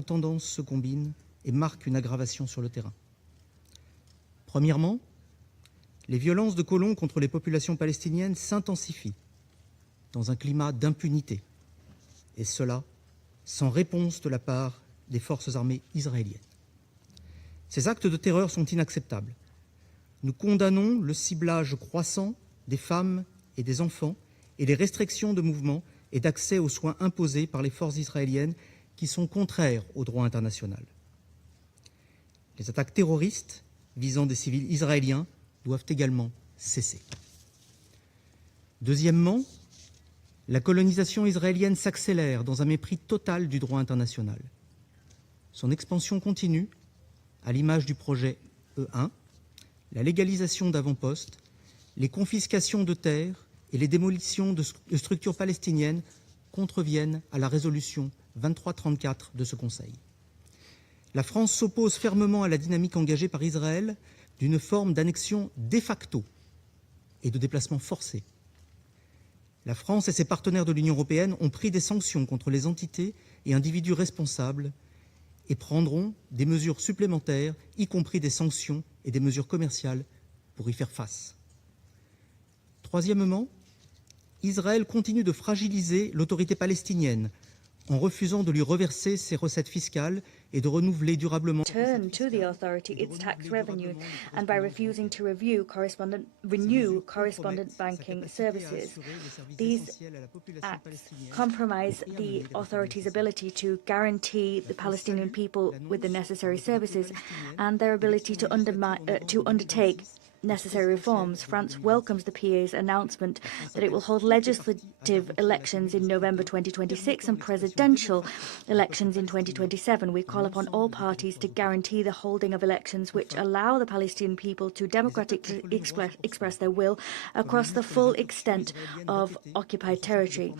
tendances se combinent et marquent une aggravation sur le terrain. Premièrement, les violences de colons contre les populations palestiniennes s'intensifient dans un climat d'impunité, et cela sans réponse de la part des forces armées israéliennes. Ces actes de terreur sont inacceptables. Nous condamnons le ciblage croissant des femmes et des enfants et les restrictions de mouvement et d'accès aux soins imposés par les forces israéliennes qui sont contraires au droit international. Les attaques terroristes visant des civils israéliens doivent également cesser. Deuxièmement, la colonisation israélienne s'accélère dans un mépris total du droit international. Son expansion continue, à l'image du projet E1, la légalisation d'avant-postes, les confiscations de terres et les démolitions de structures palestiniennes contreviennent à la résolution 2334 de ce Conseil. La France s'oppose fermement à la dynamique engagée par Israël d'une forme d'annexion de facto et de déplacement forcé. La France et ses partenaires de l'Union européenne ont pris des sanctions contre les entités et individus responsables et prendront des mesures supplémentaires, y compris des sanctions et des mesures commerciales, pour y faire face. Troisièmement, Israël continue de fragiliser l'autorité palestinienne en refusant de lui reverser ses recettes fiscales et de renouveler durablement return to the authority its tax revenue and by refusing to renew correspondent banking services. These acts compromise the authority's ability to guarantee the Palestinian people with the necessary services and their ability to undertake necessary reforms. France welcomes the PA's announcement that it will hold legislative elections in November 2026 and presidential elections in 2027. We call upon all parties to guarantee the holding of elections which allow the Palestinian people to democratically express their will across the full extent of occupied territory.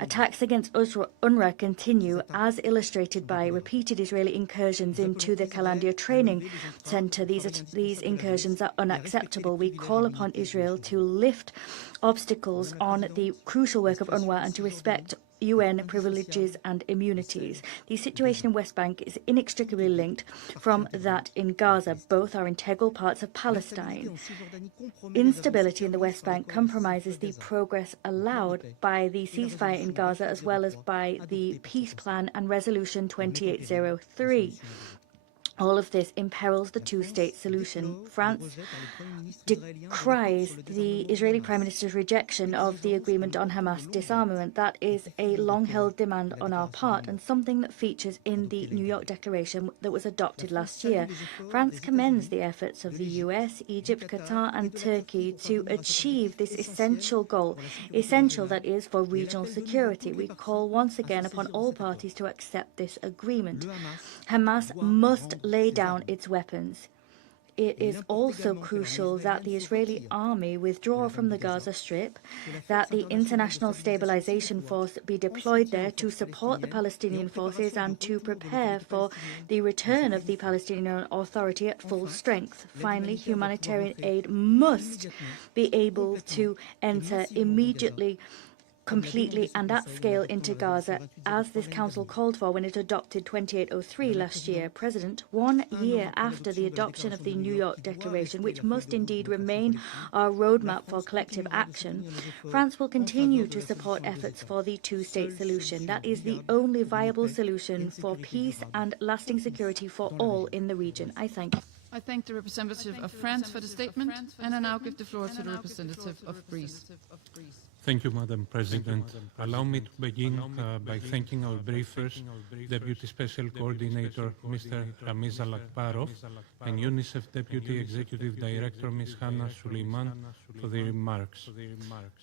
Attacks against UNRWA continue, as illustrated by repeated Israeli incursions into the Kalandia training center. These incursions are unacceptable. We call upon Israel to lift obstacles on the crucial work of UNRWA and to respect UN privileges and immunities. The situation in West Bank is inextricably linked from that in Gaza. Both are integral parts of Palestine. Instability in the West Bank compromises the progress allowed by the ceasefire in Gaza as well as by the peace plan and Resolution 2803. All of this imperils the two-state solution. France decries the Israeli Prime Minister's rejection of the agreement on Hamas disarmament. That is a long-held demand on our part and something that features in the New York Declaration that was adopted last year. France commends the efforts of the US, Egypt, Qatar and Turkey to achieve this essential goal, essential that is for regional security. We call once again upon all parties to accept this agreement. Hamas must lay down its weapons. It is also crucial that the Israeli army withdraw from the Gaza Strip, that the International Stabilization Force be deployed there to support the Palestinian forces and to prepare for the return of the Palestinian Authority at full strength. Finally, humanitarian aid must be able to enter immediately, completely and at scale into Gaza, as this council called for when it adopted 2803 last year. President, 1 year after the adoption of the New York Declaration, which must indeed remain our roadmap for collective action, France will continue to support efforts for the two-state solution. That is the only viable solution for peace and lasting security for all in the region. I thank you. I thank the representative of France for the statement, and I now give the floor to the representative of Greece. Thank you, Madam President. Allow me to begin by thanking our briefers, Deputy Special Coordinator Mr. Ramiz Alakbarov and UNICEF Deputy Executive Director Ms. Hannah Suleiman for their remarks.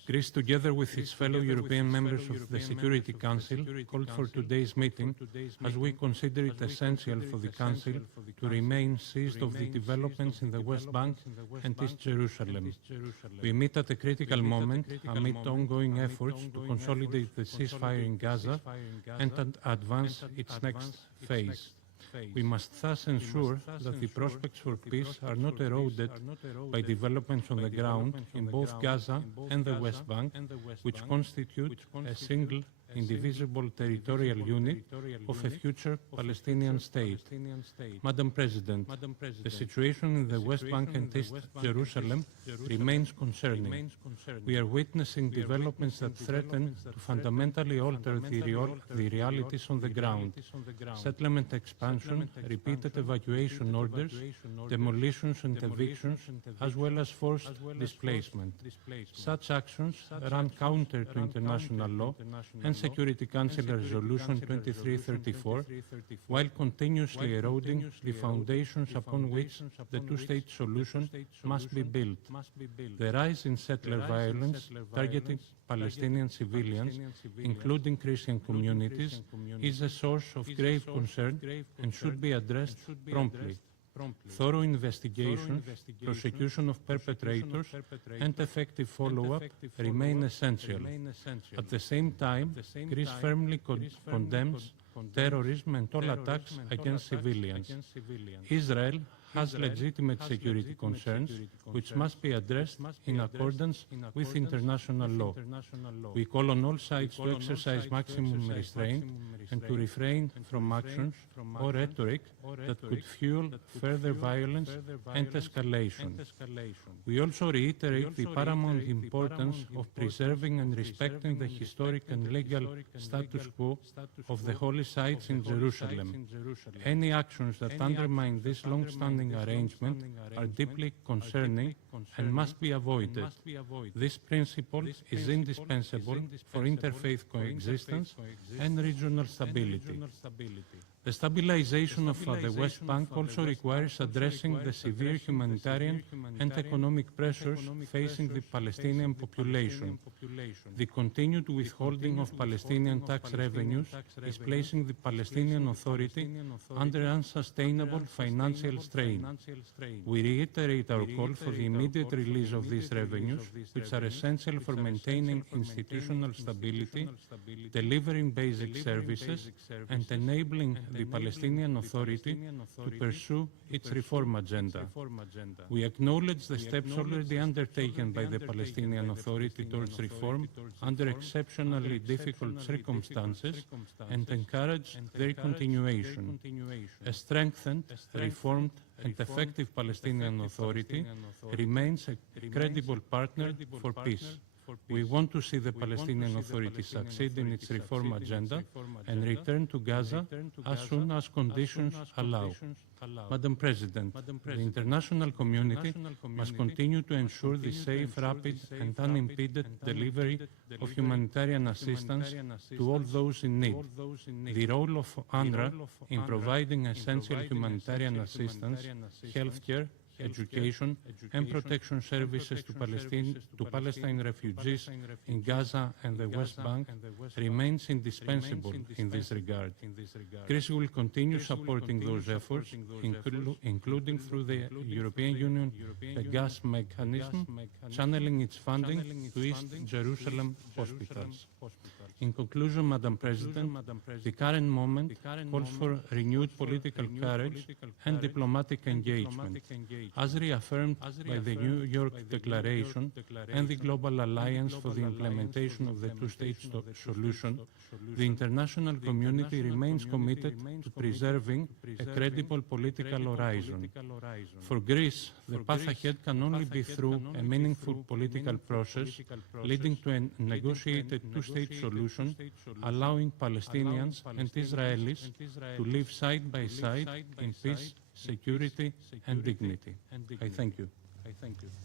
Greece, together with its fellow European members of the Security Council, called for today's meeting as we consider it essential for the Council to remain seized of the developments in the West Bank and East Jerusalem. We meet at a critical moment amid ongoing efforts to consolidate the ceasefire in Gaza and advance its next phase. We must thus ensure that the prospects for peace are not eroded by developments on the ground in both Gaza and the West Bank, which constitute a single indivisible territorial unit of a future Palestinian state. Madam President, the situation in the West Bank and East Jerusalem remains concerning. We are witnessing developments that threaten to fundamentally alter the realities on the ground. Settlement expansion, repeated evacuation orders, demolitions and evictions, as well as forced displacement. Such actions run counter to international law and Security Council Resolution 2334, while continuously eroding the foundations upon which the two-state solution must be built. The rise in settler violence targeting Palestinian civilians, including Christian communities, is a source of grave concern and should be addressed promptly. Thorough investigation, prosecution of perpetrators, and effective follow-up remain essential. At the same time, Greece firmly condemns terrorism and all attacks against civilians. Israel has legitimate security concerns which must be addressed in accordance with international law. We call on all sides to exercise maximum restraint and to refrain from actions or rhetoric that could fuel further violence and escalation. We also reiterate the paramount importance of preserving and respecting the historic and legal status quo of the holy sites in Jerusalem. Any actions that undermine this long-standing arrangement are deeply concerning and must be avoided. This principle is indispensable for interfaith coexistence and regional stability. The stabilization of the West Bank also requires addressing the severe humanitarian and economic pressures facing the Palestinian population. The continued withholding of Palestinian tax revenues is placing the Palestinian Authority under unsustainable financial strain. We reiterate our call for the immediate release of these revenues, which are essential for maintaining institutional stability, delivering basic services, and enabling the Palestinian Authority to pursue its reform agenda. We acknowledge the steps already undertaken by the Palestinian Authority towards reform under exceptionally difficult circumstances and encourage their continuation. A strengthened, reformed, and effective Palestinian Authority remains a credible partner for peace. We want to see the Palestinian Authority succeed in its reform agenda and return to Gaza as soon as conditions allow. Madam President, the international community must continue to ensure the safe, rapid, and unimpeded delivery of humanitarian assistance to all those in need. The role of UNRWA in providing essential humanitarian assistance, healthcare, education and protection services to Palestine refugees in Gaza and the West Bank remains indispensable in this regard. Greece will continue supporting those efforts, including through the European Union gas mechanism, channeling its funding to East Jerusalem hospitals. In conclusion, Madam President, the current moment calls for renewed political courage and diplomatic engagement. As reaffirmed by the New York Declaration and the Global Alliance for the Implementation of the Two-State Solution, the international community remains committed to preserving a credible political horizon. For Greece, the path ahead can only be through a meaningful political process leading to a negotiated two-state solution, allowing Palestinians and Israelis to live side by side in peace, security and dignity. I thank you.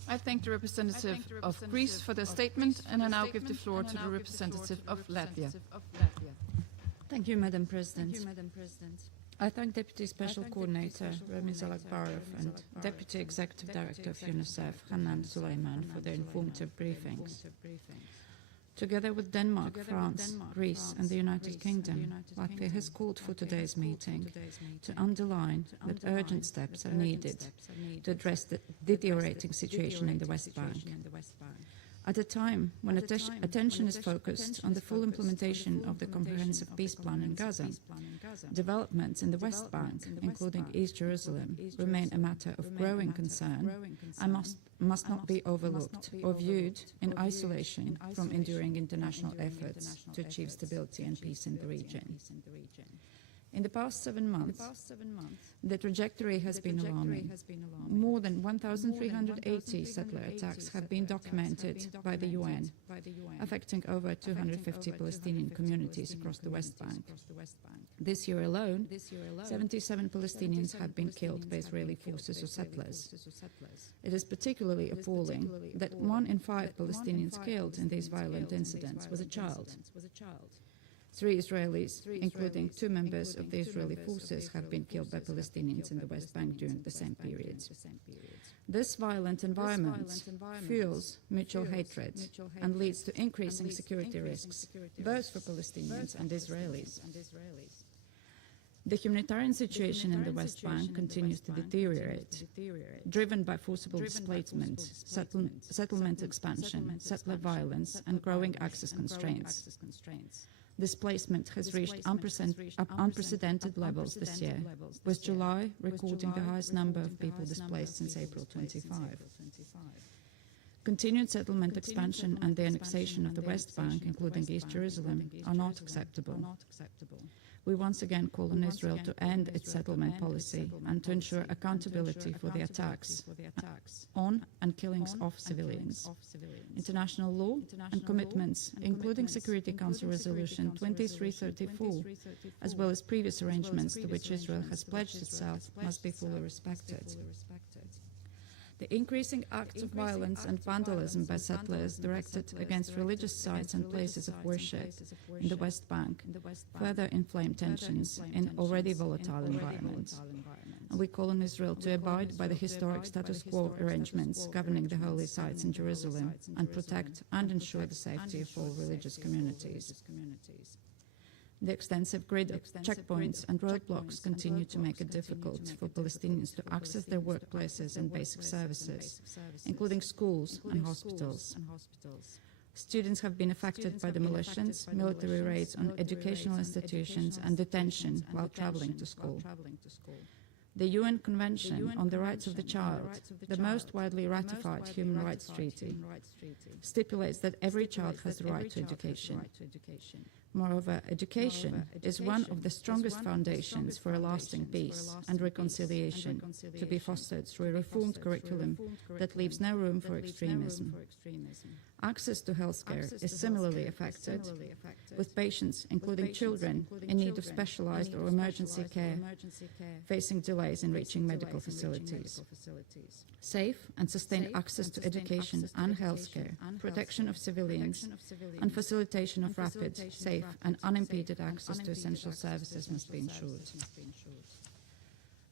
I thank the representative of Greece for their statement, and I now give the floor to the representative of Latvia. Thank you, Madam President. I thank Deputy Special Coordinator Ramiz Alakbarov and Deputy Executive Director of UNICEF Hanan Suleiman for their informative briefings. Together with Denmark, France, Greece and the United Kingdom, Latvia has called for today's meeting to underline that urgent steps are needed to address the deteriorating situation in the West Bank. At a time when attention is focused on the full implementation of the Comprehensive Peace Plan in Gaza, developments in the West Bank, including East Jerusalem, remain a matter of growing concern and must not be overlooked or viewed in isolation from enduring international efforts to achieve stability and peace in the region. In the past 7 months, the trajectory has been alarming. More than 1,380 settler attacks have been documented by the UN, affecting over 250 Palestinian communities across the West Bank. This year alone, 77 Palestinians have been killed by Israeli forces or settlers. It is particularly appalling that 1 in 5 Palestinians killed in these violent incidents was a child. 3 Israelis, including 2 members of the Israeli forces, have been killed by Palestinians in the West Bank during the same period. This violent environment fuels mutual hatred and leads to increasing security risks, both for Palestinians and Israelis. The humanitarian situation in the West Bank continues to deteriorate, driven by forcible displacement, settlement expansion, settler violence, and growing access constraints. Displacement has reached unprecedented levels this year, with July recording the highest number of people displaced since April 25. Continued settlement expansion and the annexation of the West Bank, including East Jerusalem, are not acceptable. We once again call on Israel to end its settlement policy and to ensure accountability for the attacks on and killings of civilians. International law and commitments, including Security Council Resolution 2334, as well as previous arrangements to which Israel has pledged itself, must be fully respected. The increasing acts of violence and vandalism by settlers directed against religious sites and places of worship in the West Bank further inflame tensions in already volatile environments. And we call on Israel to abide by the historic status quo arrangements governing the holy sites in Jerusalem and protect and ensure the safety of all religious communities. The extensive grid of checkpoints and roadblocks continue to make it difficult for Palestinians to access their workplaces and basic services, including schools and hospitals. Students have been affected by demolitions, military raids on educational institutions, and detention while traveling to school. The UN Convention on the Rights of the Child, the most widely ratified human rights treaty, stipulates that every child has the right to education. Moreover, education is one of the strongest foundations for a lasting peace and reconciliation, to be fostered through a reformed curriculum that leaves no room for extremism. Access to healthcare is similarly affected, with patients, including children, in need of specialized or emergency care, facing delays in reaching medical facilities. Safe and sustained access to education and healthcare, protection of civilians, and facilitation of rapid, safe, and unimpeded access to essential services must be ensured.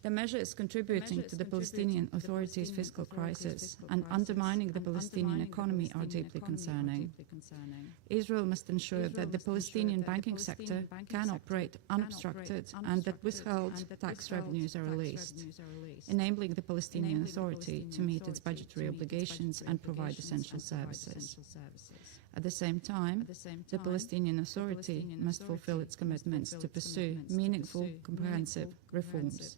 The measure is contributing to the Palestinian Authority's fiscal crisis and undermining the Palestinian economy are deeply concerning. Israel must ensure that the Palestinian banking sector can operate unobstructed and that withheld tax revenues are released, enabling the Palestinian Authority to meet its budgetary obligations and provide essential services. At the same time, the Palestinian Authority must fulfill its commitments to pursue meaningful, comprehensive reforms.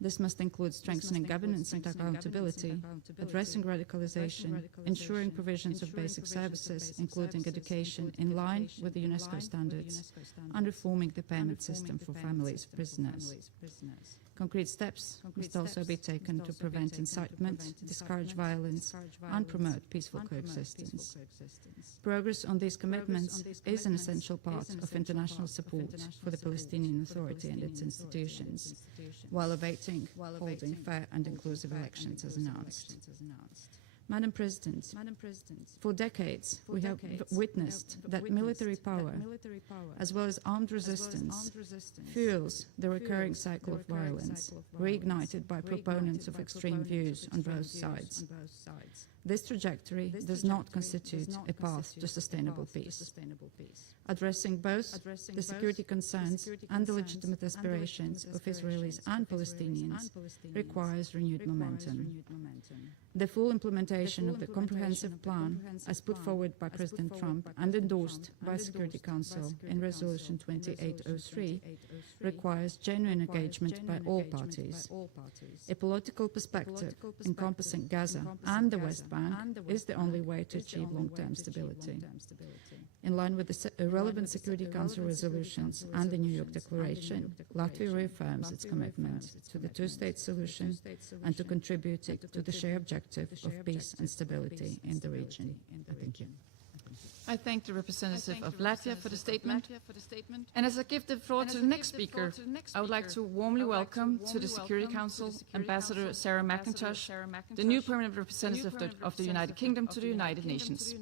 This must include strengthening governance and accountability, addressing radicalization, ensuring provisions of basic services, including education, in line with the UNESCO standards, and reforming the payment system for families of prisoners. Concrete steps must also be taken to prevent incitement, discourage violence, and promote peaceful coexistence. Progress on these commitments is an essential part of international support for the Palestinian Authority and its institutions, while awaiting holding fair and inclusive elections as announced. Madam President, for decades we have witnessed that military power, as well as armed resistance, fuels the recurring cycle of violence, reignited by proponents of extreme views on both sides. This trajectory does not constitute a path to sustainable peace. Addressing both the security concerns and the legitimate aspirations of Israelis and Palestinians requires renewed momentum. The full implementation implementation of the comprehensive plan as put forward by President Trump and endorsed by Security Council in Resolution 2803 requires genuine engagement by all parties. A political perspective encompassing Gaza and the West Bank is the only way to achieve long-term stability. In line with the relevant Security Council resolutions and the New York Declaration, Latvia reaffirms its commitment to the two-state solution and to contributing to the shared objective of peace and stability in the region. Thank you. I thank the representative of Latvia for the statement. And as I give the floor to the next speaker, I would like to warmly welcome to the Security Council Ambassador Sarah McIntosh, the new permanent representative of the United Kingdom to the United Nations.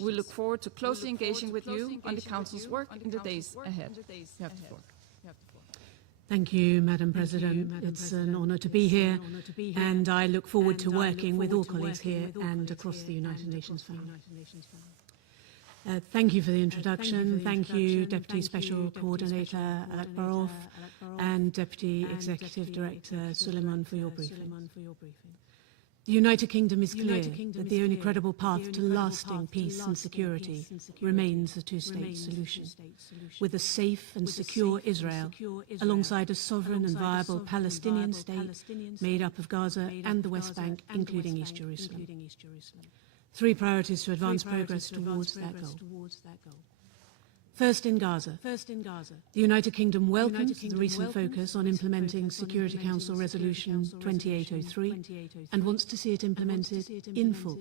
We look forward to closely engaging with you on the Council's work in the days ahead. You have the floor. Thank you, Madam President. It's an honour to be here, and I look forward to working with all colleagues here and across the United Nations family. Thank you for the introduction. Thank you, Deputy Special Coordinator Alakbarov and Deputy Executive Director Suleiman for your briefing. The United Kingdom is clear that the only credible path to lasting peace and security remains a two-state solution, with a safe and secure Israel alongside a sovereign and viable Palestinian state made up of Gaza and the West Bank, including East Jerusalem. 3 priorities to advance progress towards that goal. First, in Gaza. The United Kingdom welcomes the recent focus on implementing Security Council Resolution 2803 and wants to see it implemented in full.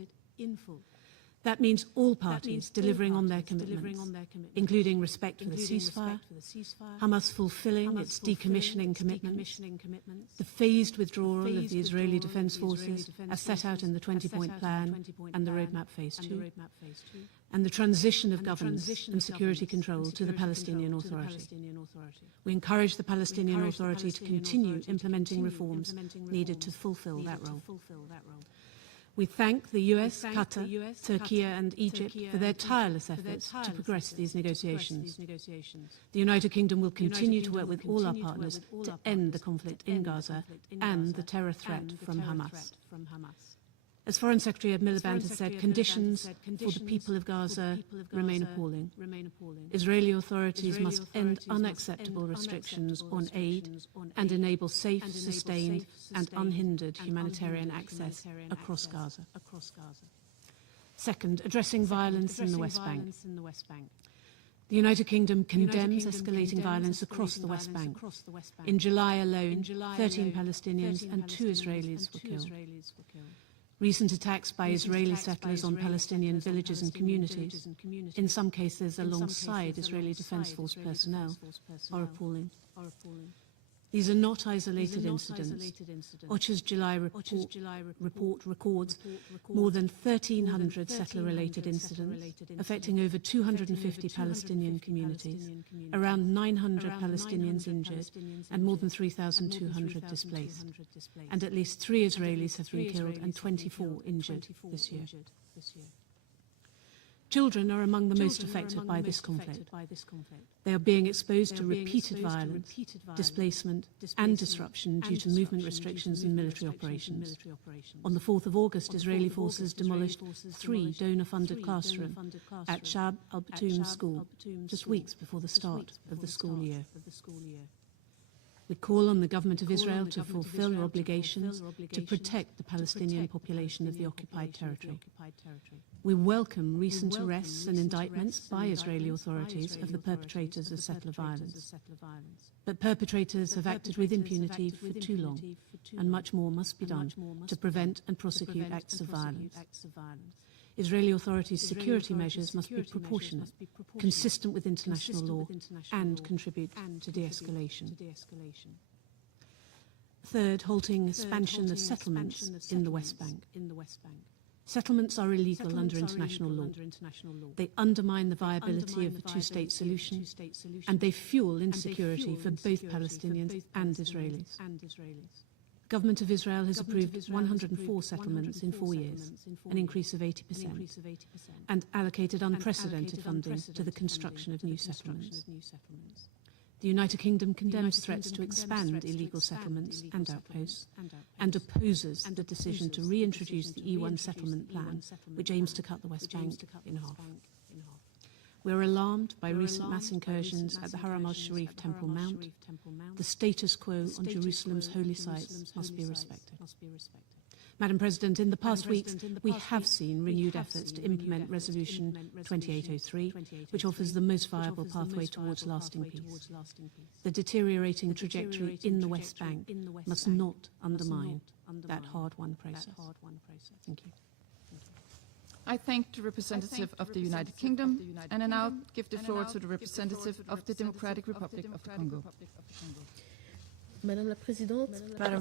That means all parties delivering on their commitments, including respect for the ceasefire, Hamas fulfilling its decommissioning commitments, the phased withdrawal of the Israeli Defense Forces as set out in the 20-point plan and the Roadmap Phase 2, and the transition of governance and security control to the Palestinian Authority. We encourage the Palestinian Authority to continue implementing reforms needed to fulfill that role. We thank the US, Qatar, Turkey and Egypt for their tireless efforts to progress these negotiations. The United Kingdom will continue to work with all our partners to end the conflict in Gaza and the terror threat from Hamas. As Foreign Secretary Miliband has said, conditions for the people of Gaza remain appalling. Israeli authorities must end unacceptable restrictions on aid and enable safe, sustained and unhindered humanitarian access across Gaza. Second, addressing violence in the West Bank. The United Kingdom condemns escalating violence across the West Bank. In July alone, 13 Palestinians and 2 Israelis were killed. Recent attacks by Israeli settlers on Palestinian villages and communities, in some cases alongside Israeli Defense Force personnel, are appalling. These are not isolated incidents. OCHA's July report records more than 1,300 settler-related incidents affecting over 250 Palestinian communities, around 900 Palestinians injured, and more than 3,200 displaced. And at least 3 Israelis have been killed and 24 injured this year. Children are among the most affected by this conflict. They are being exposed to repeated violence, displacement and disruption due to movement restrictions and military operations. On the 4th of August, Israeli forces demolished 3 donor-funded classrooms at Shab al-Batum school, just weeks before the start of the school year. We call on the government of Israel to fulfill their obligations to protect the Palestinian population of the occupied territory. We welcome recent arrests and indictments by Israeli authorities of the perpetrators of settler violence. But perpetrators have acted with impunity for too long, and much more must be done to prevent and prosecute acts of violence. Israeli authorities' security measures must be proportionate, consistent with international law, and contribute to de-escalation. Third, halting expansion of settlements in the West Bank. Settlements are illegal under international law. They undermine the viability of a two-state solution, and they fuel insecurity for both Palestinians and Israelis. The government of Israel has approved 104 settlements in 4 years, an increase of 80%, and allocated unprecedented funding to the construction of new settlements. The United Kingdom condemns threats to expand illegal settlements and outposts and opposes the decision to reintroduce the E1 settlement plan, which aims to cut the West Bank in half. We're alarmed by recent mass incursions at the Haram al-Sharif Temple Mount. The status quo on Jerusalem's holy sites must be respected. Madam President, in the past weeks, we have seen renewed efforts to implement Resolution 2803, which offers the most viable pathway towards lasting peace. The deteriorating trajectory in the West Bank must not undermine that hard-won process. Thank you. I thank the representative of the United Kingdom, and I now give the floor to the representative of the Democratic Republic of the Congo. Madam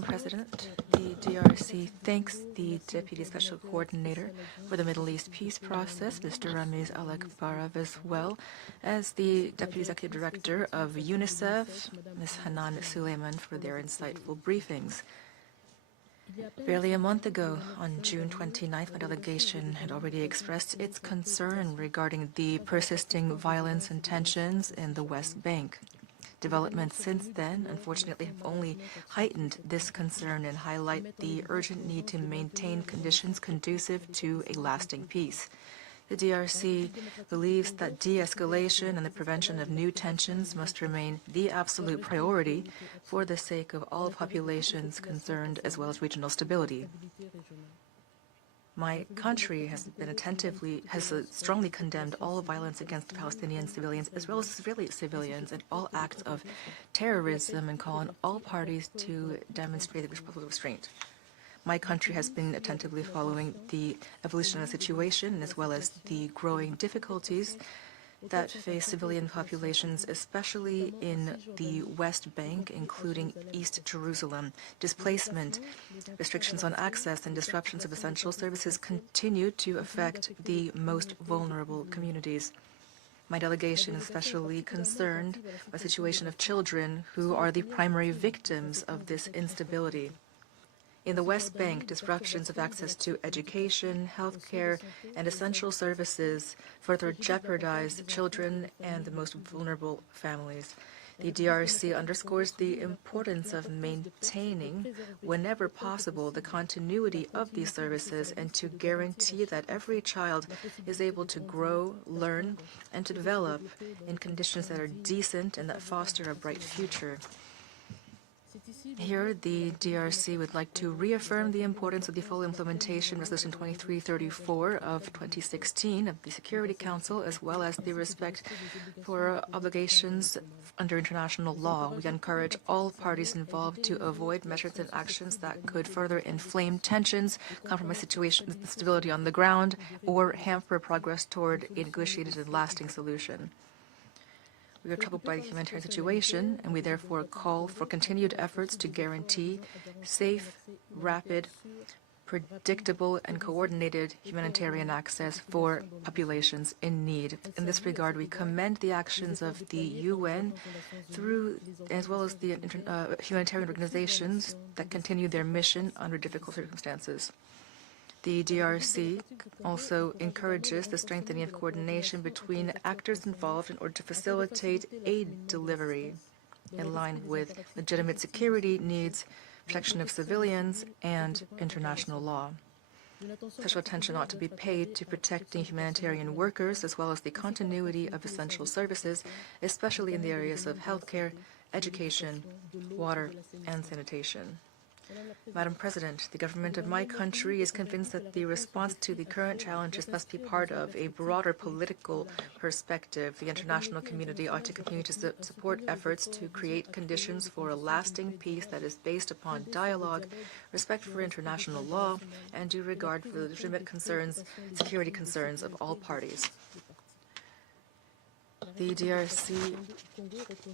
President, the DRC thanks the Deputy Special Coordinator for the Middle East Peace Process, Mr. Ramiz Alakbarov, as well as the Deputy Executive Director of UNICEF, Ms. Hanan Suleiman, for their insightful briefings. Barely a month ago, on June 29th, my delegation had already expressed its concern regarding the persisting violence and tensions in the West Bank. Developments since then, unfortunately, have only heightened this concern and highlight the urgent need to maintain conditions conducive to a lasting peace. The DRC believes that de-escalation and the prevention of new tensions must remain the absolute priority for the sake of all populations concerned, as well as regional stability. My country has strongly condemned all violence against Palestinian civilians as well as Israeli civilians and all acts of terrorism, and call on all parties to demonstrate restraint. My country has been attentively following the evolution of the situation as well as the growing difficulties that face civilian populations, especially in the West Bank, including East Jerusalem. Displacement, restrictions on access, and disruptions of essential services continue to affect the most vulnerable communities. My delegation is especially concerned by the situation of children who are the primary victims of this instability. In the West Bank, disruptions of access to education, healthcare, and essential services further jeopardize children and the most vulnerable families. The DRC underscores the importance of maintaining, whenever possible, the continuity of these services and to guarantee that every child is able to grow, learn, and to develop in conditions that are decent and that foster a bright future. Here, the DRC would like to reaffirm the importance of the full implementation of Resolution 2334 of 2016 of the Security Council, as well as the respect for obligations under international law. We encourage all parties involved to avoid measures and actions that could further inflame tensions, compromise stability on the ground, or hamper progress toward a negotiated and lasting solution. We are troubled by the humanitarian situation, and we therefore call for continued efforts to guarantee safe, rapid, predictable, and coordinated humanitarian access for populations in need. In this regard, we commend the actions of the UN as well as the humanitarian organizations that continue their mission under difficult circumstances. The DRC also encourages the strengthening of coordination between actors involved in order to facilitate aid delivery in line with legitimate security needs, protection of civilians, and international law. Special attention ought to be paid to protecting humanitarian workers as well as the continuity of essential services, especially in the areas of healthcare, education, water, and sanitation. Madam President, the government of my country is convinced that the response to the current challenges must be part of a broader political perspective. The international community ought to continue to support efforts to create conditions for a lasting peace that is based upon dialogue, respect for international law, and due regard for the legitimate security concerns of all parties. The DRC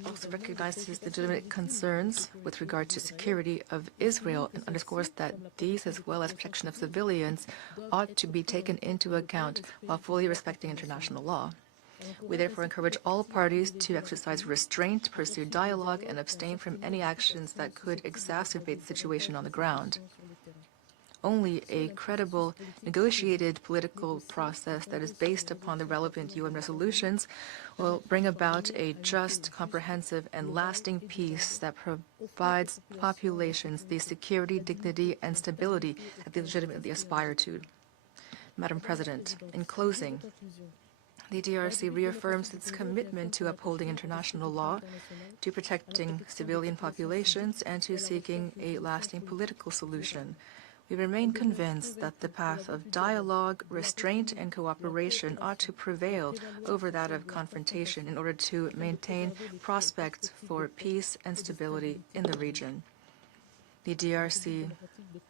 also recognizes the legitimate concerns with regard to security of Israel and underscores that these, as well as protection of civilians, ought to be taken into account while fully respecting international law. We therefore encourage all parties to exercise restraint, pursue dialogue, and abstain from any actions that could exacerbate the situation on the ground. only a credible, negotiated political process that is based upon the relevant UN resolutions will bring about a just, comprehensive, and lasting peace that provides populations the security, dignity, and stability that they legitimately aspire to. Madam President, in closing, the DRC reaffirms its commitment to upholding international law, to protecting civilian populations, and to seeking a lasting political solution. We remain convinced that the path of dialogue, restraint, and cooperation ought to prevail over that of confrontation in order to maintain prospects for peace and stability in the region. The DRC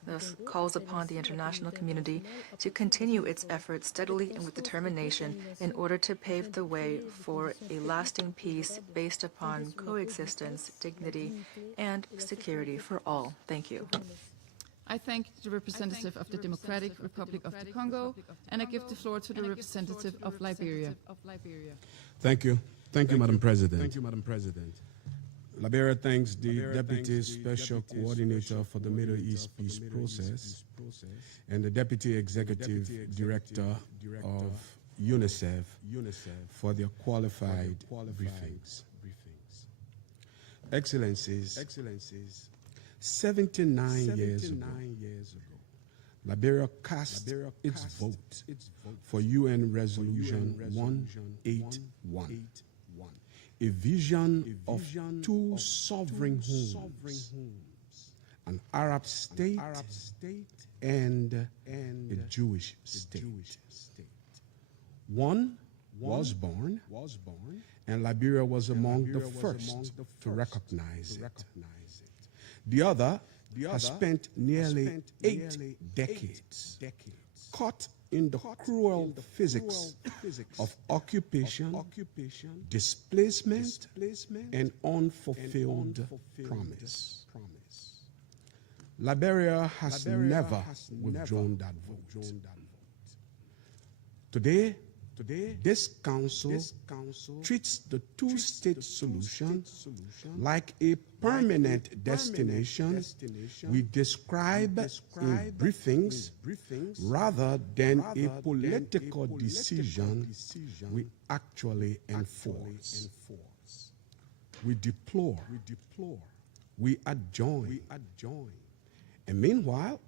thus calls upon the international community to continue its efforts steadily and with determination in order to pave the way for a lasting peace based upon coexistence, dignity, and security for all. Thank you. I thank the representative of the Democratic Republic of the Congo, and I give the floor to the representative of Liberia. Thank you. Thank you, Madam President. Liberia thanks the Deputy Special Coordinator for the Middle East Peace Process and the Deputy Executive Director of UNICEF for their qualified briefings. Excellencies, 79 years ago, Liberia cast its vote for UN Resolution 181, a vision of two sovereign homes, an Arab state and a Jewish state. One was born, and Liberia was among the first to recognize it. The other has spent nearly 8 decades caught in the cruel physics of occupation, displacement, and unfulfilled promise. Liberia has never withdrawn that vote. Today, this council treats the two-state solution like a permanent destination we describe in briefings rather than a political decision we actually enforce. We deplore, we adjoin. And meanwhile,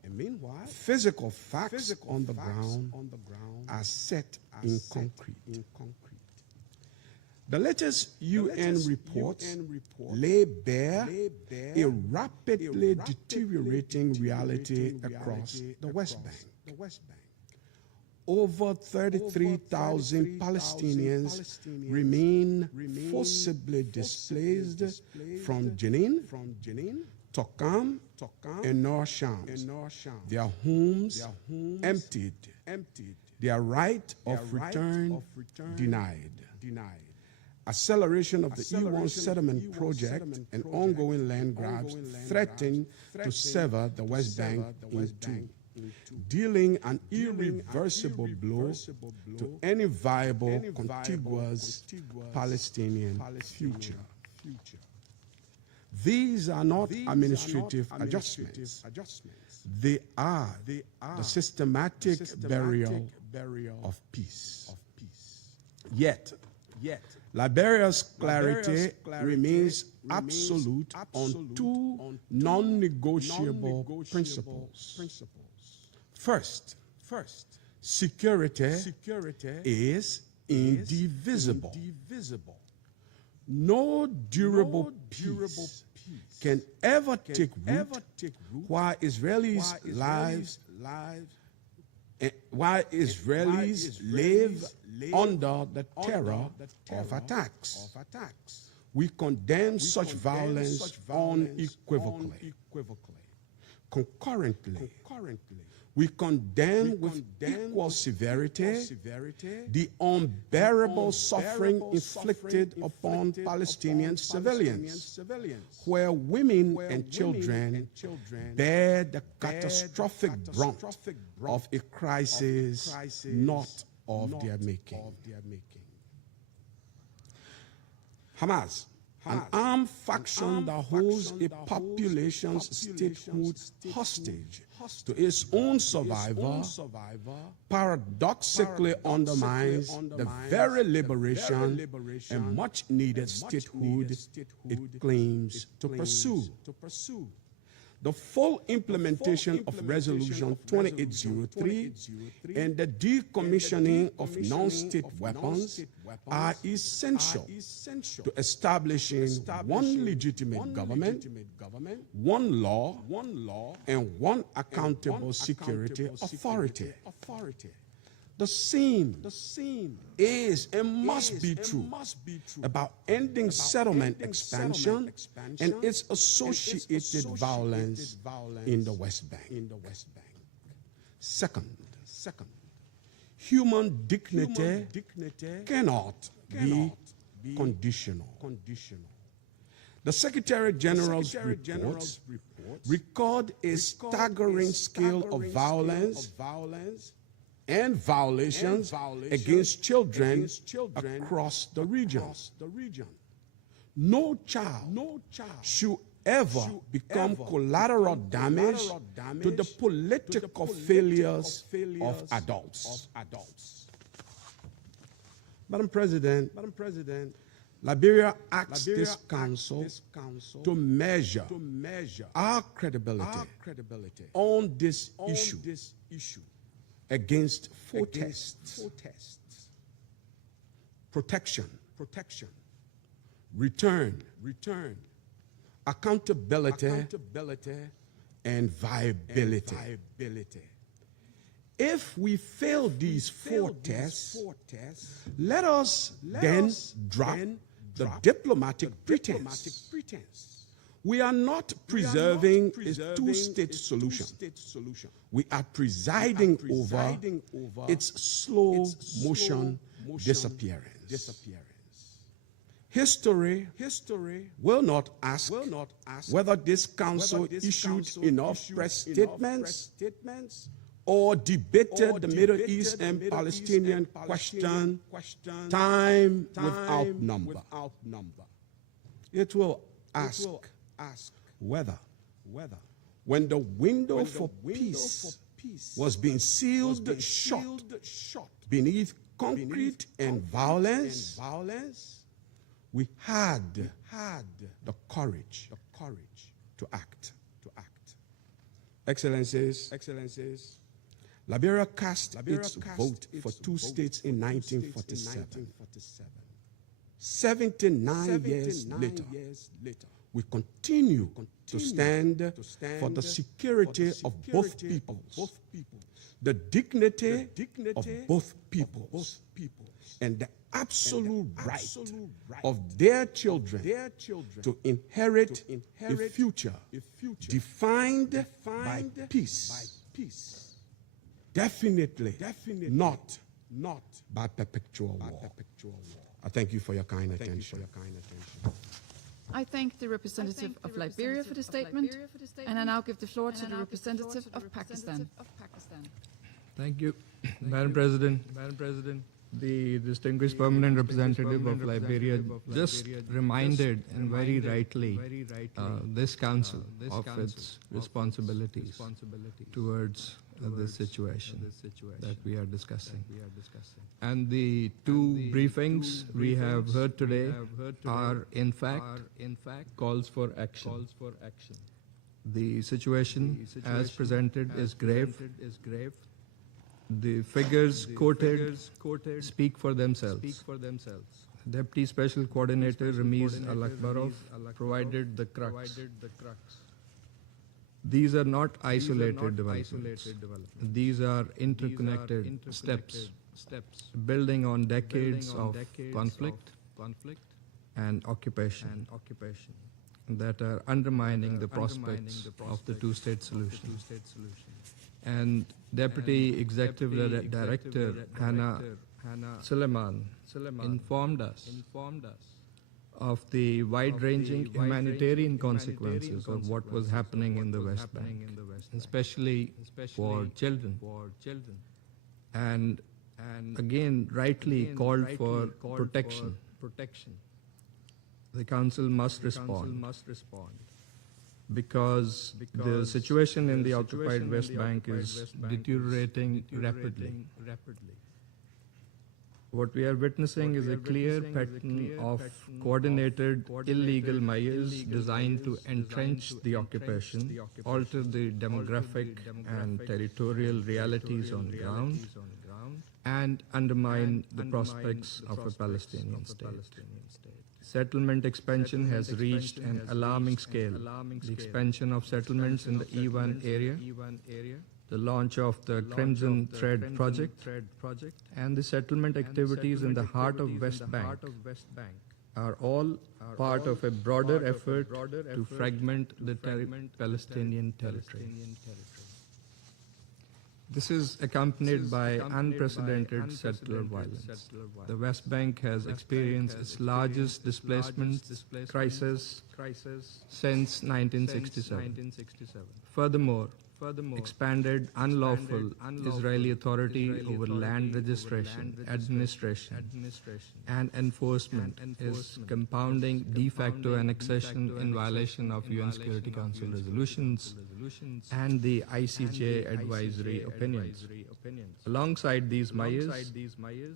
physical facts on the ground are set in concrete. The latest UN reports lay bare a rapidly deteriorating reality across the West Bank. Over 33,000 Palestinians remain forcibly displaced from Jenin, Tokam, and North Shams. Their homes emptied, their right of return denied. Acceleration of the E1 settlement project and ongoing land grabs threaten to sever the West Bank in two, dealing an irreversible blow to any viable contiguous Palestinian future. These are not administrative adjustments. They are the systematic burial of peace. Yet, Liberia's clarity remains absolute on two non-negotiable principles. First, security is indivisible. No durable peace can ever take root while Israelis live under the terror of attacks. We condemn such violence unequivocally. Concurrently, we condemn with equal severity the unbearable suffering inflicted upon Palestinian civilians, where women and children bear the catastrophic brunt of a crisis not of their making. Hamas an armed faction that holds a population's statehood hostage to its own survival, paradoxically undermines the very liberation and much needed statehood it claims to pursue. The full implementation of Resolution 2803 and the decommissioning of non-state weapons are essential to establishing one legitimate government, one law, and one accountable security authority. The same is and must be true about ending settlement expansion and its associated violence in the West Bank. Second, human dignity cannot be conditional. The Secretary General's reports record a staggering scale of violence and violations against children across the region. No child should ever become collateral damage to the political failures of adults. Madam President, Liberia asks this council to measure our credibility on this issue against four tests: protection, return, accountability, and viability. If we fail these four tests, let us then drop the diplomatic pretense. We are not preserving a two-state solution. We are presiding over its slow motion disappearance. History will not ask whether this council issued enough press statements or debated the Middle East and Palestinian question time without number. It will ask whether, when the window for peace was being sealed shut beneath concrete and violence, we had the courage to act. Excellencies, Liberia cast its vote for two states in 1947. 79 years later, we continue to stand for the security of both peoples, the dignity of both peoples, and the absolute right of their children to inherit a future defined by peace. Definitely not by perpetual war. I thank you for your kind attention. I thank the representative of Liberia for the statement, and I now give the floor to the representative of Pakistan. Thank you, Madam President. The distinguished permanent representative of Liberia just reminded, and very rightly, this council of its responsibilities towards this situation that we are discussing. And the two briefings we have heard today are, in fact, calls for action. The situation as presented is grave. The figures quoted speak for themselves. Deputy Special Coordinator Ramiz Al-Akbarov provided the crux. These are not isolated developments. These are interconnected steps, building on decades of conflict and occupation that are undermining the prospects of the two-state solution. And Deputy Executive Director Hannah Suleiman informed us of the wide-ranging humanitarian consequences of what was happening in the West Bank, especially for children. And again, rightly called for protection. the Council must respond because the situation in the occupied West Bank is deteriorating rapidly. What we are witnessing is a clear pattern of coordinated illegal measures designed to entrench the occupation, alter the demographic and territorial realities on the ground, and undermine the prospects of a Palestinian state. Settlement expansion has reached an alarming scale. The expansion of settlements in the E1 area, the launch of the Crimson Thread project, and the settlement activities in the heart of West Bank are all part of a broader effort to fragment the Palestinian territory. This is accompanied by unprecedented settler violence. The West Bank has experienced its largest displacement crisis since 1967. Furthermore, expanded unlawful Israeli authority over land registration, administration, and enforcement is compounding de facto annexation in violation of UN Security Council resolutions and the ICJ advisory opinions. Alongside these measures,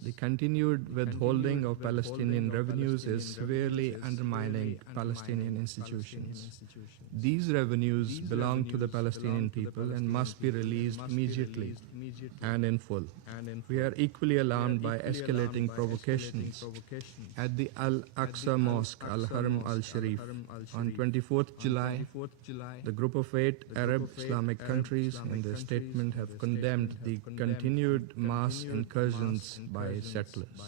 the continued withholding of Palestinian revenues is severely undermining Palestinian institutions. These revenues belong to the Palestinian people and must be released immediately and in full. We are equally alarmed by escalating provocations at the Al-Aqsa Mosque, Al-Haram Al-Sharif. On 24th July, the group of 8 Arab Islamic countries in their statement have condemned the continued mass incursions by settlers.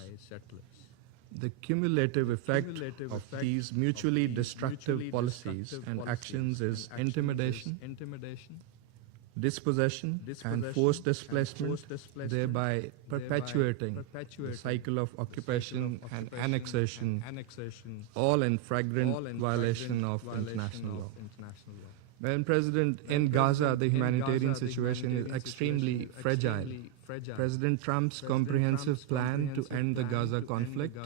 The cumulative effect of these mutually destructive policies and actions is intimidation, dispossession, and forced displacement, thereby perpetuating the cycle of occupation and annexation, all in flagrant violation of international law. Madam President, in Gaza, the humanitarian situation is extremely fragile. President Trump's comprehensive plan to end the Gaza conflict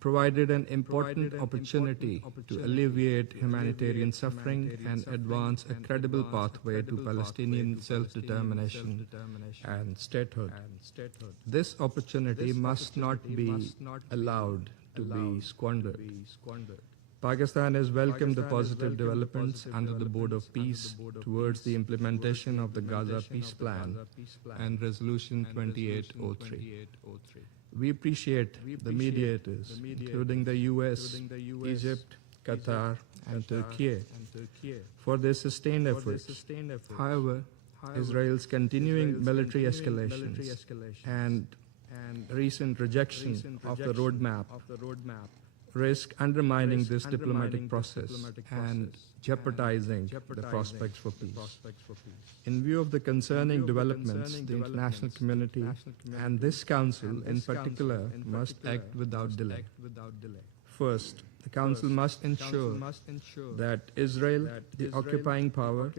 provided an important opportunity to alleviate humanitarian suffering and advance a credible pathway to Palestinian self-determination and statehood. This opportunity must not be allowed to be squandered. Pakistan has welcomed the positive developments under the Board of Peace towards the implementation of the Gaza Peace Plan and Resolution 2803. We appreciate the mediators, including the US, Egypt, Qatar, and Turkey, for their sustained efforts. However, Israel's continuing military escalations and recent rejection of the roadmap risk undermining this diplomatic process and jeopardizing the prospects for peace. In view of the concerning developments, the international community and this Council in particular must act without delay. First, the Council must ensure that Israel, the occupying power,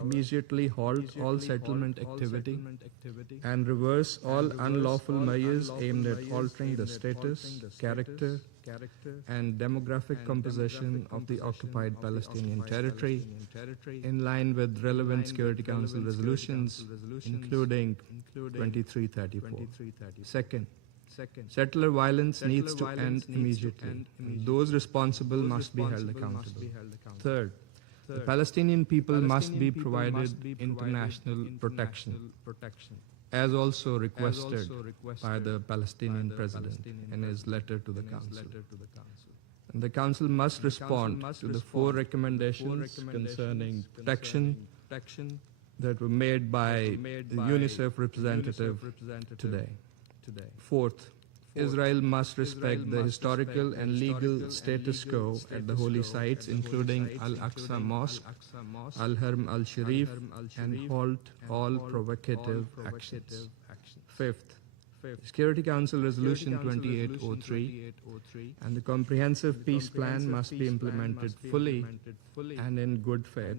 immediately halt all settlement activity and reverse all unlawful measures aimed at altering the status, character, and demographic composition of the occupied Palestinian territory in line with relevant Security Council resolutions, including 2334. Second, settler violence needs to end immediately. Those responsible must be held accountable. Third, the Palestinian people must be provided international protection, as also requested by the Palestinian President in his letter to the Council. And the Council must respond to the 4 recommendations concerning protection that were made by the UNICEF representative today. Fourth, Israel must respect the historical and legal status quo at the holy sites, including Al-Aqsa Mosque, Al-Haram Al-Sharif, and halt all provocative actions. Fifth, Security Council Resolution 2803 and the comprehensive peace plan must be implemented fully and in good faith.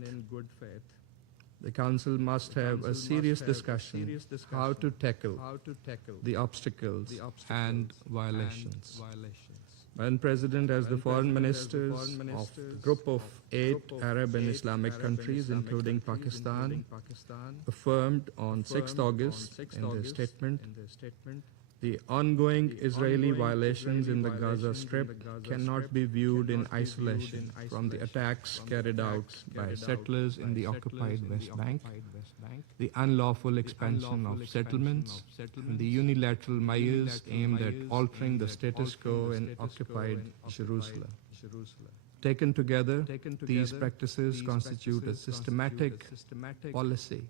The Council must have a serious discussion how to tackle the obstacles and violations. Madam President, as the foreign ministers of a group of 8 Arab and Islamic countries, including Pakistan, affirmed on 6th August in their statement, the ongoing Israeli violations in the Gaza Strip cannot be viewed in isolation from the attacks carried out by settlers in the occupied West Bank, the unlawful expansion of settlements, and the unilateral measures aimed at altering the status quo in occupied Jerusalem. Taken together, these practices constitute a systematic policy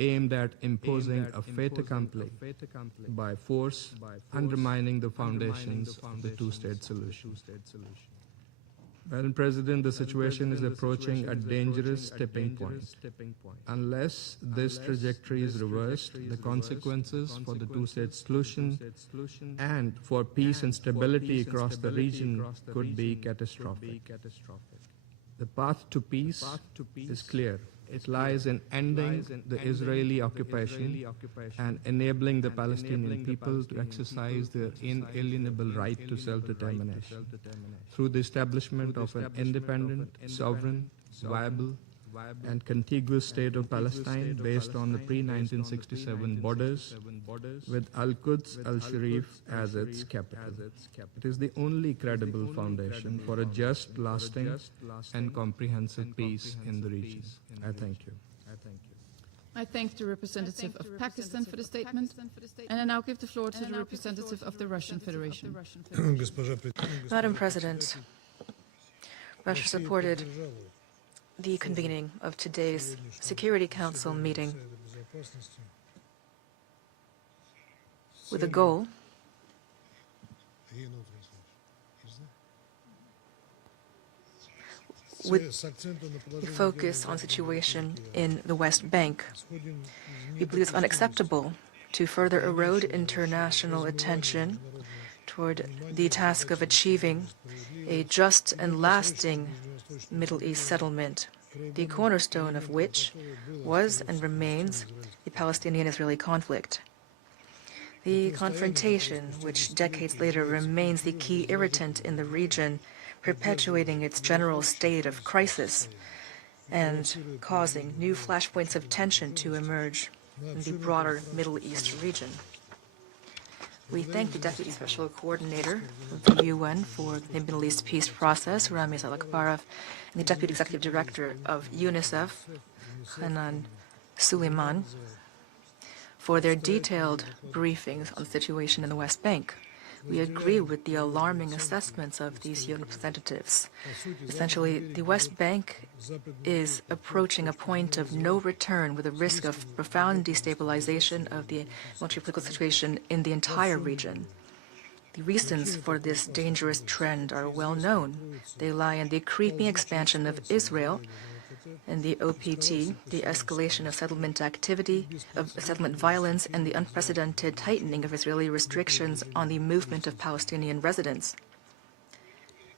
aimed at imposing a fait accompli by force, undermining the foundations of the two-state solution. Madam President, the situation is approaching a dangerous tipping point. Unless this trajectory is reversed, the consequences for the two-state solution and for peace and stability across the region could be catastrophic. The path to peace is clear. It lies in ending the Israeli occupation and enabling the Palestinian people to exercise their inalienable right to self-determination through the establishment of an independent, sovereign, viable, and contiguous state of Palestine based on the pre-1967 borders with Al-Quds al-Sharif as its capital. It is the only credible foundation for a just, lasting, and comprehensive peace in the region. I thank you. I thank the representative of Pakistan for the statement, and I now give the floor to the representative of the Russian Federation. Madam President, Russia supported the convening of today's Security Council meeting with a goal with a focus on situation in the West Bank. We believe it's unacceptable to further erode international attention toward the task of achieving a just and lasting Middle East settlement, the cornerstone of which was and remains the Palestinian-Israeli conflict. The confrontation, which decades later remains the key irritant in the region, perpetuating its general state of crisis and causing new flashpoints of tension to emerge in the broader Middle East region. We thank the Deputy Special Coordinator of the UN for the Middle East peace process, Ramiz Al-Akbarov, and the Deputy Executive Director of UNICEF, Hanan Suleiman, for their detailed briefings on the situation in the West Bank. We agree with the alarming assessments of these UN representatives. Essentially, the West Bank is approaching a point of no return with a risk of profound destabilization of the military-political situation in the entire region. The reasons for this dangerous trend are well known. They lie in the creeping expansion of Israel and the OPT, the escalation of settlement activity, of settlement violence, and the unprecedented tightening of Israeli restrictions on the movement of Palestinian residents.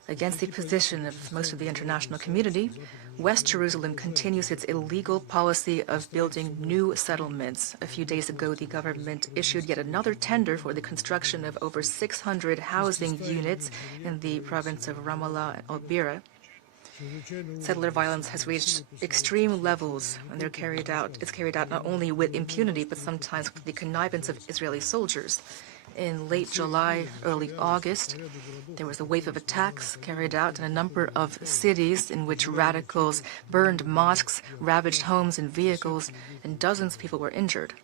Against the position of most of the international community, West Jerusalem continues its illegal policy of building new settlements. A few days ago, the government issued yet another tender for the construction of over 600 housing units in the province of Ramallah and Al-Bira. Settler violence has reached extreme levels, and it's carried out not only with impunity, but sometimes with the connivance of Israeli soldiers. In late July, early August, there was a wave of attacks carried out in a number of cities in which radicals burned mosques, ravaged homes and vehicles, and dozens of people were injured.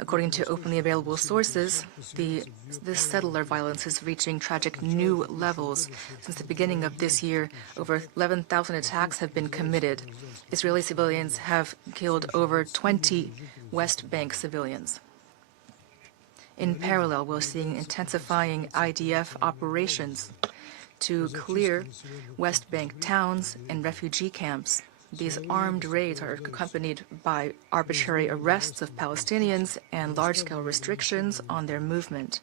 According to openly available sources, this settler violence is reaching tragic new levels. Since the beginning of this year, over 11,000 attacks have been committed. Israeli civilians have killed over 20 West Bank civilians. In parallel, we're seeing intensifying IDF operations to clear West Bank towns and refugee camps. These armed raids are accompanied by arbitrary arrests of Palestinians and large-scale restrictions on their movement.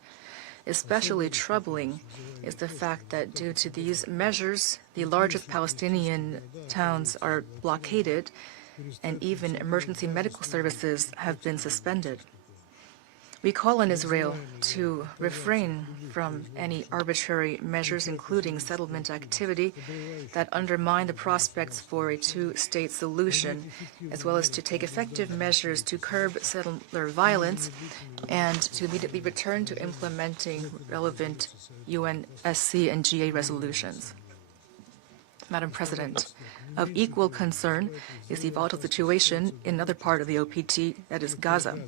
Especially troubling is the fact that due to these measures, the largest Palestinian towns are blockaded, and even emergency medical services have been suspended. We call on Israel to refrain from any arbitrary measures, including settlement activity, that undermine the prospects for a two-state solution, as well as to take effective measures to curb settler violence and to immediately return to implementing relevant UNSC and GA resolutions. Madam President, of equal concern is the volatile situation in another part of the OPT, that is Gaza.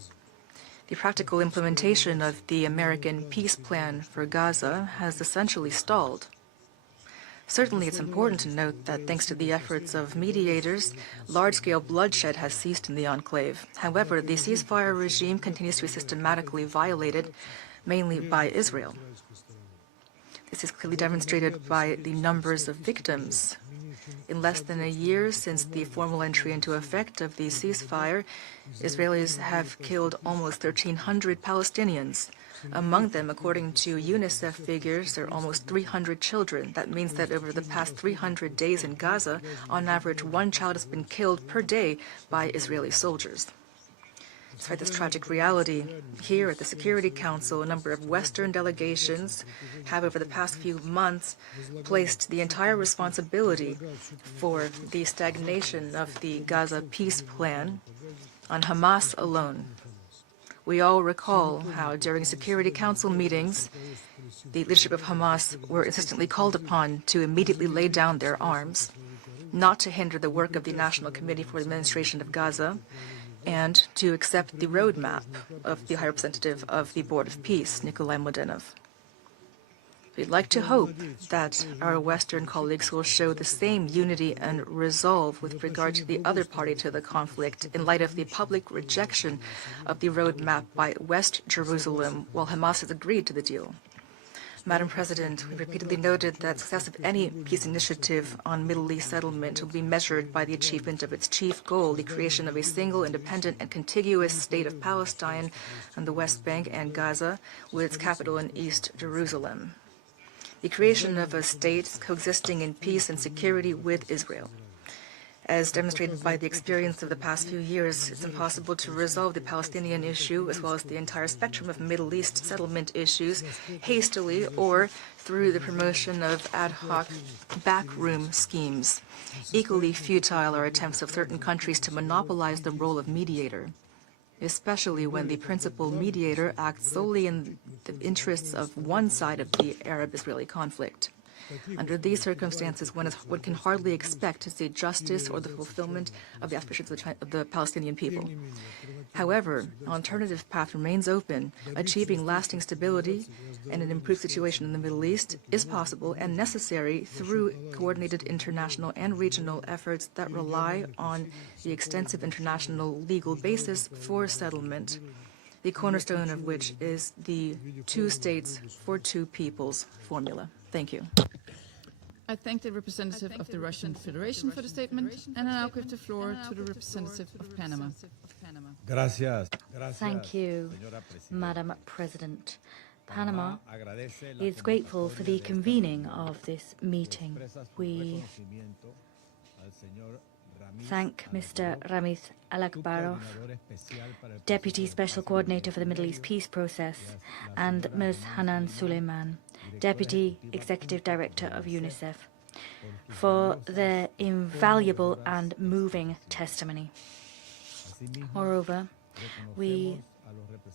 The practical implementation of the American peace plan for Gaza has essentially stalled. Certainly, it's important to note that thanks to the efforts of mediators, large-scale bloodshed has ceased in the enclave. However, the ceasefire regime continues to be systematically violated, mainly by Israel. This is clearly demonstrated by the numbers of victims. In less than a year since the formal entry into effect of the ceasefire, Israelis have killed almost 1,300 Palestinians. Among them, according to UNICEF figures, there are almost 300 children. That means that over the past 300 days in Gaza, on average, one child has been killed per day by Israeli soldiers. Despite this tragic reality, here at the Security Council, a number of Western delegations have, over the past few months, placed the entire responsibility for the stagnation of the Gaza peace plan on Hamas alone. We all recall how during Security Council meetings, the leadership of Hamas were insistently called upon to immediately lay down their arms, not to hinder the work of the National Committee for the Administration of Gaza, and to accept the roadmap of the High Representative of the Board of Peace, Nikolai Mladenov. We'd like to hope that our Western colleagues will show the same unity and resolve with regard to the other party to the conflict in light of the public rejection of the roadmap by West Jerusalem, while Hamas has agreed to the deal. Madam President, we repeatedly noted that success of any peace initiative on Middle East settlement will be measured by the achievement of its chief goal, the creation of a single, independent, and contiguous state of Palestine on the West Bank and Gaza, with its capital in East Jerusalem. The creation of a state coexisting in peace and security with Israel. As demonstrated by the experience of the past few years, it's impossible to resolve the Palestinian issue, as well as the entire spectrum of Middle East settlement issues, hastily or through the promotion of ad hoc backroom schemes. Equally futile are attempts of certain countries to monopolize the role of mediator, especially when the principal mediator acts solely in the interests of one side of the Arab-Israeli conflict. Under these circumstances, one can hardly expect to see justice or the fulfillment of the aspirations of the Palestinian people. However, an alternative path remains open. Achieving lasting stability and an improved situation in the Middle East is possible and necessary through coordinated international and regional efforts that rely on the extensive international legal basis for settlement, the cornerstone of which is the two states for two peoples formula. Thank you. I thank the representative of the Russian Federation for the statement, and I now give the floor to the representative of Panama. Gracias. Thank you, Madam President. Panama is grateful for the convening of this meeting. We thank Mr. Ramiz Alakbarov, Deputy Special Coordinator for the Middle East Peace Process, and Ms. Hanan Suleiman, Deputy Executive Director of UNICEF, for their invaluable and moving testimony. Moreover, we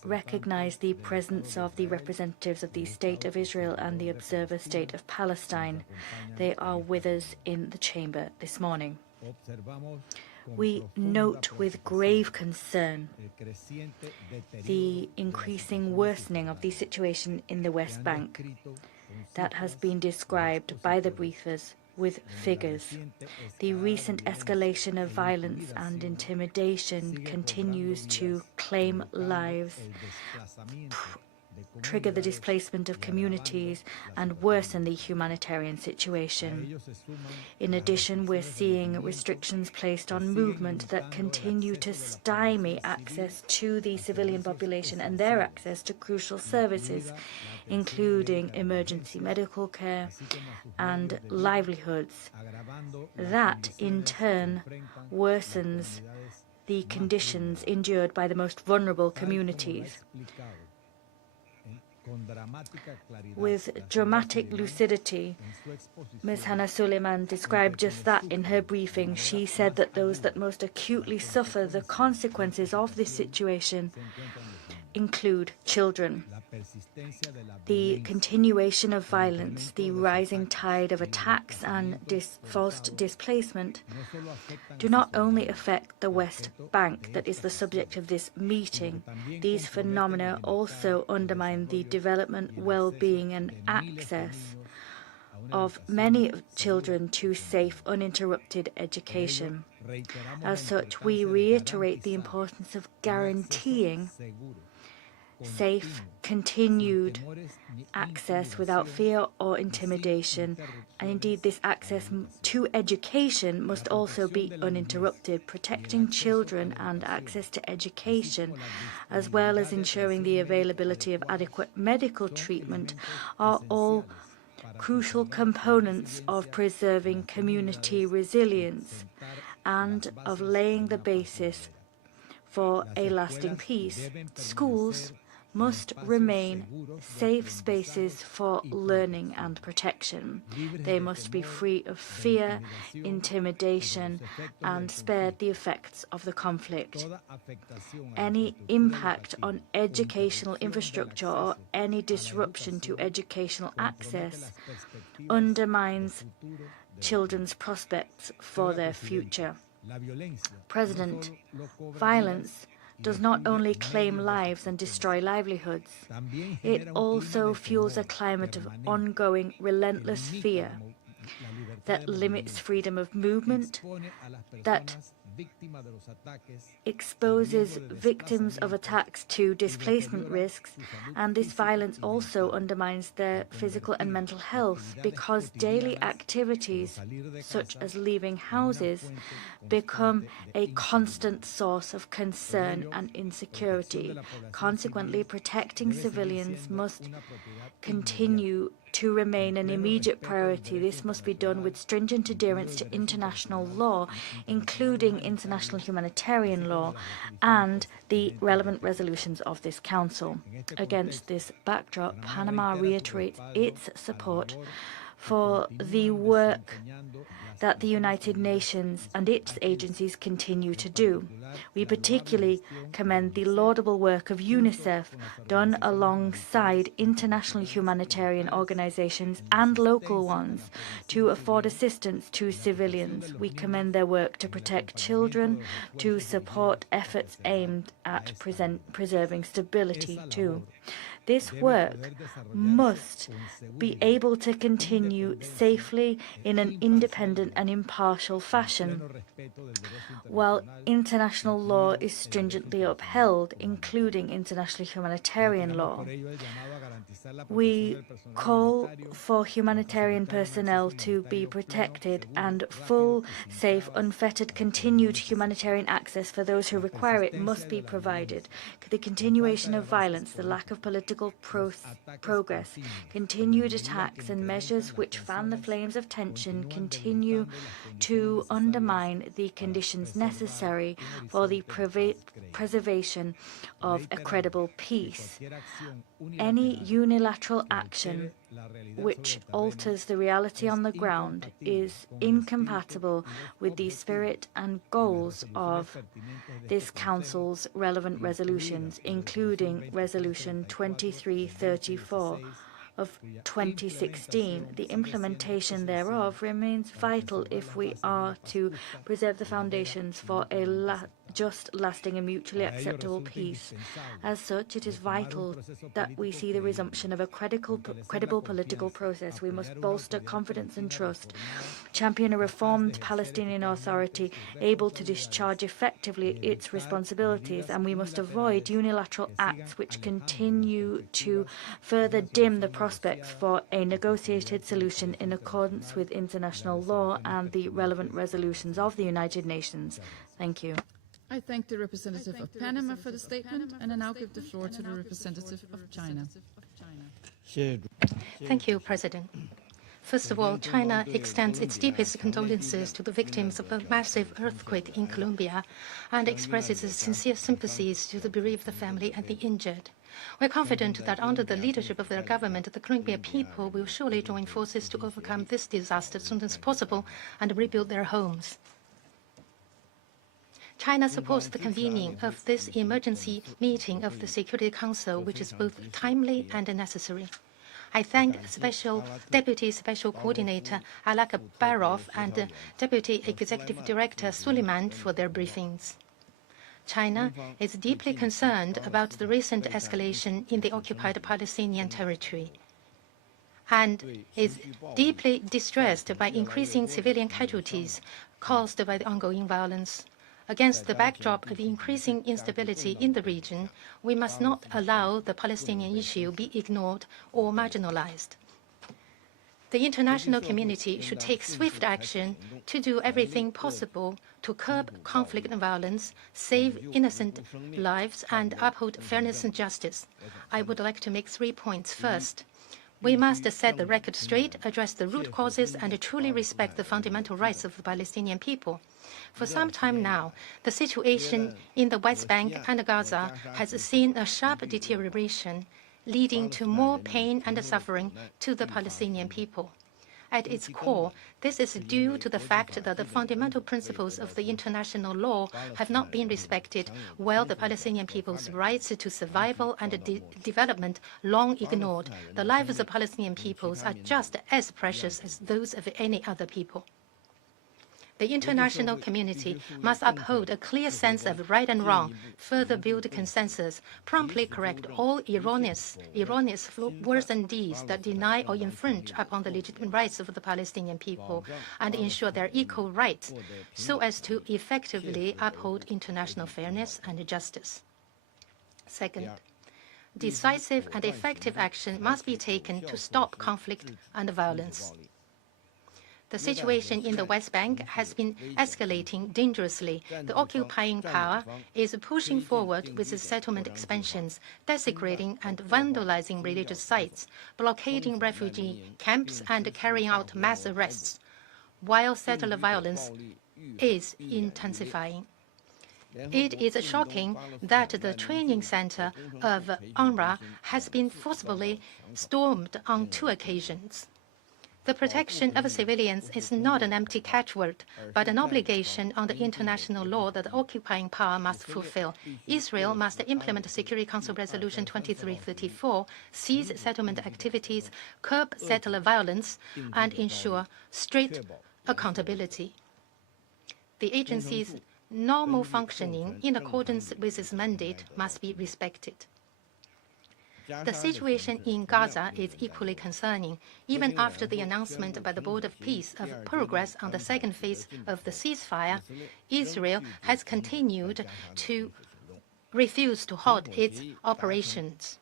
recognize the presence of the representatives of the State of Israel and the Observer State of Palestine. They are with us in the chamber this morning. We note with grave concern the increasing worsening of the situation in the West Bank that has been described by the briefers with figures. The recent escalation of violence and intimidation continues to claim lives, trigger the displacement of communities, and worsen the humanitarian situation. In addition, we're seeing restrictions placed on movement that continue to stymie access to the civilian population and their access to crucial services, including emergency medical care and livelihoods. That, in turn, worsens the conditions endured by the most vulnerable communities. With dramatic lucidity, Ms. Hannah Suleiman described just that in her briefing. She said that those that most acutely suffer the consequences of this situation include children. The continuation of violence, the rising tide of attacks and forced displacement do not only affect the West Bank that is the subject of this meeting. These phenomena also undermine the development, well-being and access of many children to safe, uninterrupted education. As such, we reiterate the importance of guaranteeing safe, continued access without fear or intimidation. And indeed, this access to education must also be uninterrupted. Protecting children and access to education, as well as ensuring the availability of adequate medical treatment, are all crucial components of preserving community resilience and of laying the basis for a lasting peace. Schools must remain safe spaces for learning and protection. They must be free of fear, intimidation, and spared the effects of the conflict. Any impact on educational infrastructure or any disruption to educational access undermines children's prospects for their future. President, violence does not only claim lives and destroy livelihoods, it also fuels a climate of ongoing, relentless fear that limits freedom of movement, that exposes victims of attacks to displacement risks, and this violence also undermines their physical and mental health because daily activities, such as leaving houses, become a constant source of concern and insecurity. Consequently, protecting civilians must continue to remain an immediate priority. This must be done with stringent adherence to international law, including international humanitarian law and the relevant resolutions of this Council. Against this backdrop, Panama reiterates its support for the work that the United Nations and its agencies continue to do. We particularly commend the laudable work of UNICEF done alongside international humanitarian organizations and local ones to afford assistance to civilians. We commend their work to protect children, to support efforts aimed at preserving stability too. This work must be able to continue safely in an independent and impartial fashion, while international law is stringently upheld, including international humanitarian law. We call for humanitarian personnel to be protected and full, safe, unfettered, continued humanitarian access for those who require it must be provided. The continuation of violence, the lack of political progress, continued attacks and measures which fan the flames of tension continue to undermine the conditions necessary for the preservation of a credible peace. Any unilateral action which alters the reality on the ground is incompatible with the spirit and goals of this Council's relevant resolutions, including Resolution 2334 of 2016. The implementation thereof remains vital if we are to preserve the foundations for a just, lasting and mutually acceptable peace. As such, it is vital that we see the resumption of a credible political process. We must bolster confidence and trust, champion a reformed Palestinian Authority able to discharge effectively its responsibilities, and we must avoid unilateral acts which continue to further dim the prospects for a negotiated solution in accordance with international law and the relevant resolutions of the United Nations. Thank you. I thank the representative of Panama for the statement, and I now give the floor to the representative of China. Thank you, President. First of all, China extends its deepest condolences to the victims of the massive earthquake in Colombia and expresses its sincere sympathies to the bereaved family and the injured. We're confident that under the leadership of their government, the Colombian people will surely join forces to overcome this disaster as soon as possible and rebuild their homes. China supports the convening of this emergency meeting of the Security Council, which is both timely and necessary. I thank Deputy Special Coordinator Alak Barov and Deputy Executive Director Suleiman for their briefings. China is deeply concerned about the recent escalation in the occupied Palestinian territory and is deeply distressed by increasing civilian casualties caused by the ongoing violence. Against the backdrop of increasing instability in the region, we must not allow the Palestinian issue be ignored or marginalized. The international community should take swift action to do everything possible to curb conflict and violence, save innocent lives, and uphold fairness and justice. I would like to make 3 points. First, we must set the record straight, address the root causes, and truly respect the fundamental rights of the Palestinian people. For some time now, the situation in the West Bank and Gaza has seen a sharp deterioration, leading to more pain and suffering to the Palestinian people. At its core, this is due to the fact that the fundamental principles of the international law have not been respected, while the Palestinian people's rights to survival and development long ignored. The lives of Palestinian peoples are just as precious as those of any other people. The international community must uphold a clear sense of right and wrong, further build consensus, promptly correct all erroneous words and deeds that deny or infringe upon the legitimate rights of the Palestinian people, and ensure their equal rights, so as to effectively uphold international fairness and justice. Second, decisive and effective action must be taken to stop conflict and violence. The situation in the West Bank has been escalating dangerously. The occupying power is pushing forward with its settlement expansions, desecrating and vandalizing religious sites, blockading refugee camps, and carrying out mass arrests, while settler violence is intensifying. It is shocking that the training center of UNRWA has been forcibly stormed on 2 occasions. The protection of civilians is not an empty catchword, but an obligation under international law that the occupying power must fulfill. Israel must implement the Security Council Resolution 2334, cease settlement activities, curb settler violence, and ensure strict accountability. The agency's normal functioning in accordance with its mandate must be respected. The situation in Gaza is equally concerning. Even after the announcement by the Board of Peace of progress on the second phase of the ceasefire, Israel has continued to refuse to halt its operations.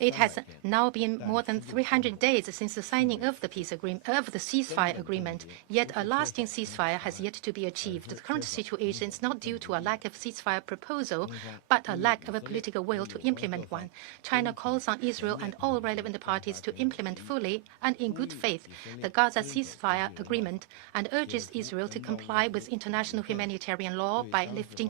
It has now been more than 300 days since the signing of the ceasefire agreement, yet a lasting ceasefire has yet to be achieved. The current situation is not due to a lack of ceasefire proposal, but a lack of a political will to implement one. China calls on Israel and all relevant parties to implement fully and in good faith the Gaza ceasefire agreement and urges Israel to comply with international humanitarian law by lifting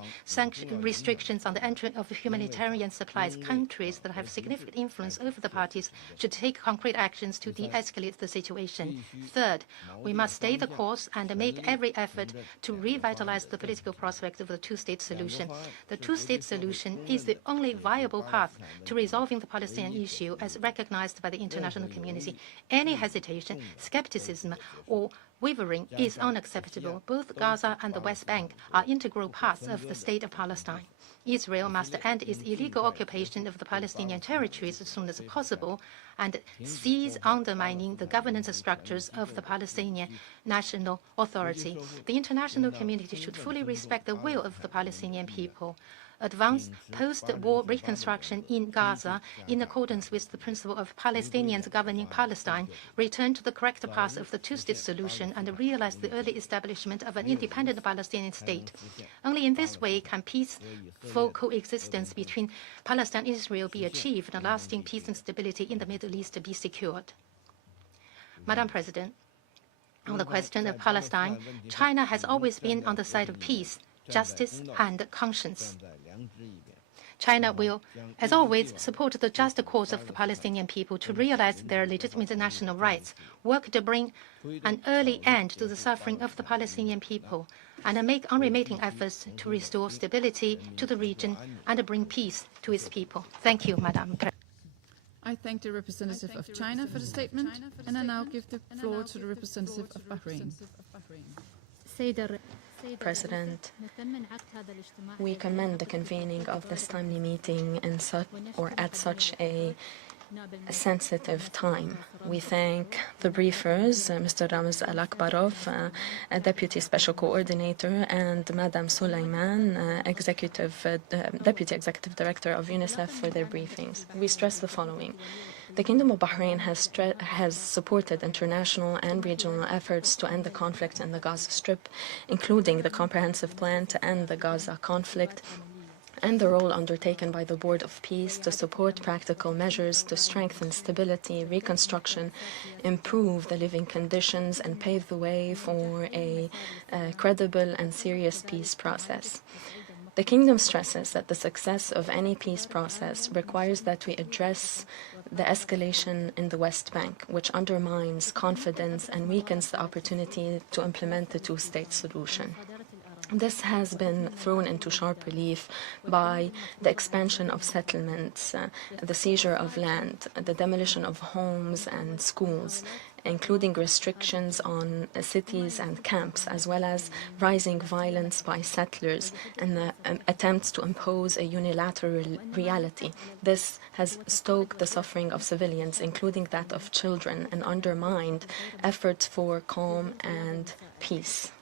restrictions on the entry of humanitarian supplies. Countries that have significant influence over the parties should take concrete actions to de-escalate the situation. Third, we must stay the course and make every effort to revitalize the political prospect of the two-state solution. The two-state solution is the only viable path to resolving the Palestinian issue as recognized by the international community. Any hesitation, skepticism, or wavering is unacceptable. Both Gaza and the West Bank are integral parts of the state of Palestine. Israel must end its illegal occupation of the Palestinian territories as soon as possible and cease undermining the governance structures of the Palestinian National Authority. The international community should fully respect the will of the Palestinian people, advance post-war reconstruction in Gaza in accordance with the principle of Palestinians governing Palestine, return to the correct path of the two-state solution, and realize the early establishment of an independent Palestinian state. Only in this way can peaceful coexistence between Palestine and Israel be achieved and lasting peace and stability in the Middle East be secured. Madam President, on the question of Palestine, China has always been on the side of peace, justice, and conscience. China will, as always, support the just cause of the Palestinian people to realize their legitimate national rights, work to bring an early end to the suffering of the Palestinian people, and make unremitting efforts to restore stability to the region and bring peace to its people. Thank you, Madam President. I thank the representative of China for the statement, and I now give the floor to the representative of Bahrain. President, we commend the convening of this timely meeting at such a sensitive time. We thank the briefers, Mr. Ramiz Al-Akbarov, Deputy Special Coordinator, and Madam Sulaiman, Deputy Executive Director of UNICEF, for their briefings. We stress the following. The Kingdom of Bahrain has supported international and regional efforts to end the conflict in the Gaza Strip, including the comprehensive plan to end the Gaza conflict, and the role undertaken by the Board of Peace to support practical measures to strengthen stability, reconstruction, improve the living conditions, and pave the way for a credible and serious peace process. The Kingdom stresses that the success of any peace process requires that we address the escalation in the West Bank, which undermines confidence and weakens the opportunity to implement the two-state solution. This has been thrown into sharp relief by the expansion of settlements, the seizure of land, the demolition of homes and schools, including restrictions on cities and camps, as well as rising violence by settlers and the attempts to impose a unilateral reality. This has stoked the suffering of civilians, including that of children, and undermined efforts for calm and peace.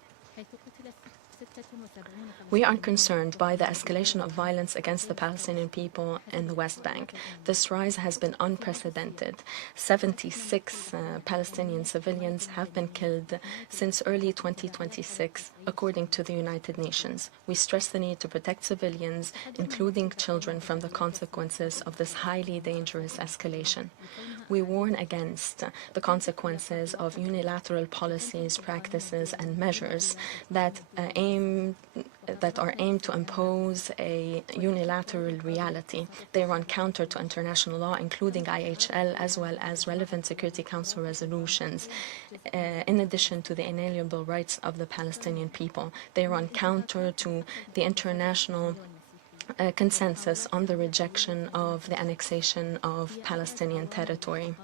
We are concerned by the escalation of violence against the Palestinian people in the West Bank. This rise has been unprecedented. 76 Palestinian civilians have been killed since early 2026, according to the United Nations. We stress the need to protect civilians, including children, from the consequences of this highly dangerous escalation. We warn against the consequences of unilateral policies, practices, and measures that are aimed to impose a unilateral reality. They run counter to international law, including IHL, as well as relevant Security Council resolutions, in addition to the inalienable rights of the Palestinian people. They run counter to the international consensus on the rejection of the annexation of Palestinian territory.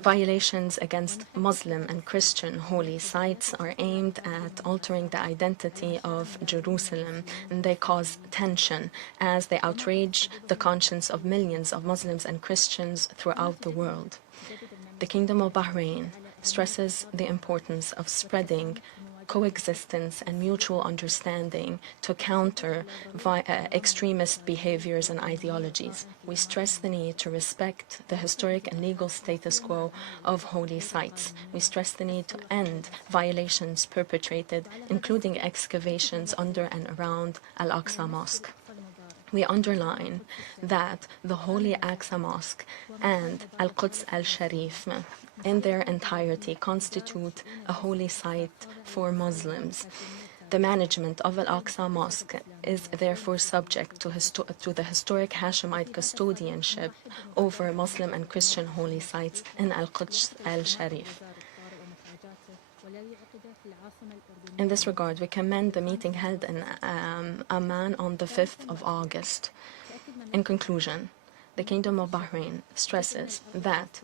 Violations against Muslim and Christian holy sites are aimed at altering the identity of Jerusalem, and they cause tension as they outrage the conscience of millions of Muslims and Christians throughout the world. The Kingdom of Bahrain stresses the importance of spreading coexistence and mutual understanding to counter extremist behaviors and ideologies. We stress the need to respect the historic and legal status quo of holy sites. We stress the need to end violations perpetrated, including excavations under and around Al-Aqsa Mosque. We underline that the Holy Aqsa Mosque and Al-Quds Al-Sharif in their entirety constitute a holy site for Muslims. The management of Al-Aqsa Mosque is therefore subject to the historic Hashemite custodianship over Muslim and Christian holy sites in Al-Quds Al-Sharif. In this regard, we commend the meeting held in Amman on the 5th of August. In conclusion, the Kingdom of Bahrain stresses that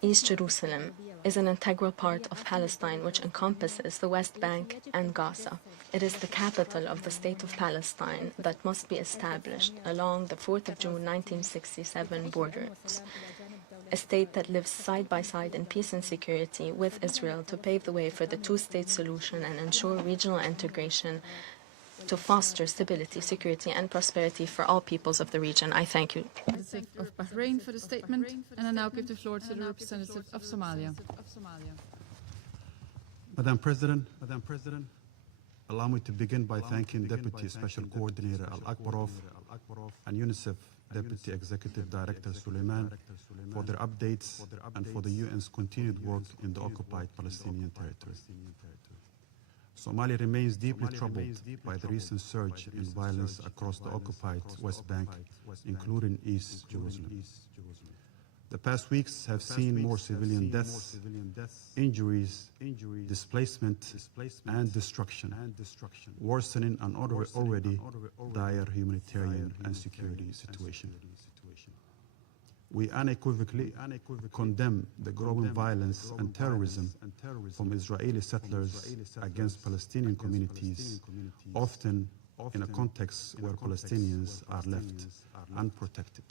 East Jerusalem is an integral part of Palestine, which encompasses the West Bank and Gaza. It is the capital of the State of Palestine that must be established along the 4th of June 1967 borders. A state that lives side by side in peace and security with Israel to pave the way for the two-state solution and ensure regional integration to foster stability, security, and prosperity for all peoples of the region. I thank you. Of Bahrain for the statement, and I now give the floor to the representative of Somalia. Madam President, allow me to begin by thanking Deputy Special Coordinator Al-Akbarov and UNICEF Deputy Executive Director Suleiman for their updates and for the UN's continued work in the occupied Palestinian territory. Somalia remains deeply troubled by the recent surge in violence across the occupied West Bank, including East Jerusalem. The past weeks have seen more civilian deaths, injuries, displacement, and destruction, worsening an already dire humanitarian and security situation. We unequivocally condemn the growing violence and terrorism from Israeli settlers against Palestinian communities, often in a context where Palestinians are left unprotected.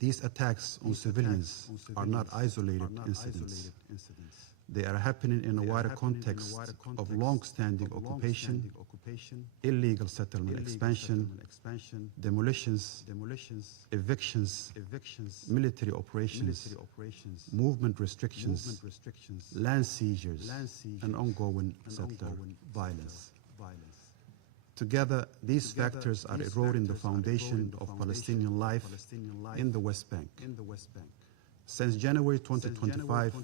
These attacks on civilians are not isolated incidents. They are happening in a wider context of long-standing occupation, illegal settlement expansion, demolitions, evictions, military operations, movement restrictions, land seizures, and ongoing settler violence. Together, these factors are eroding the foundation of Palestinian life in the West Bank. Since January 2025,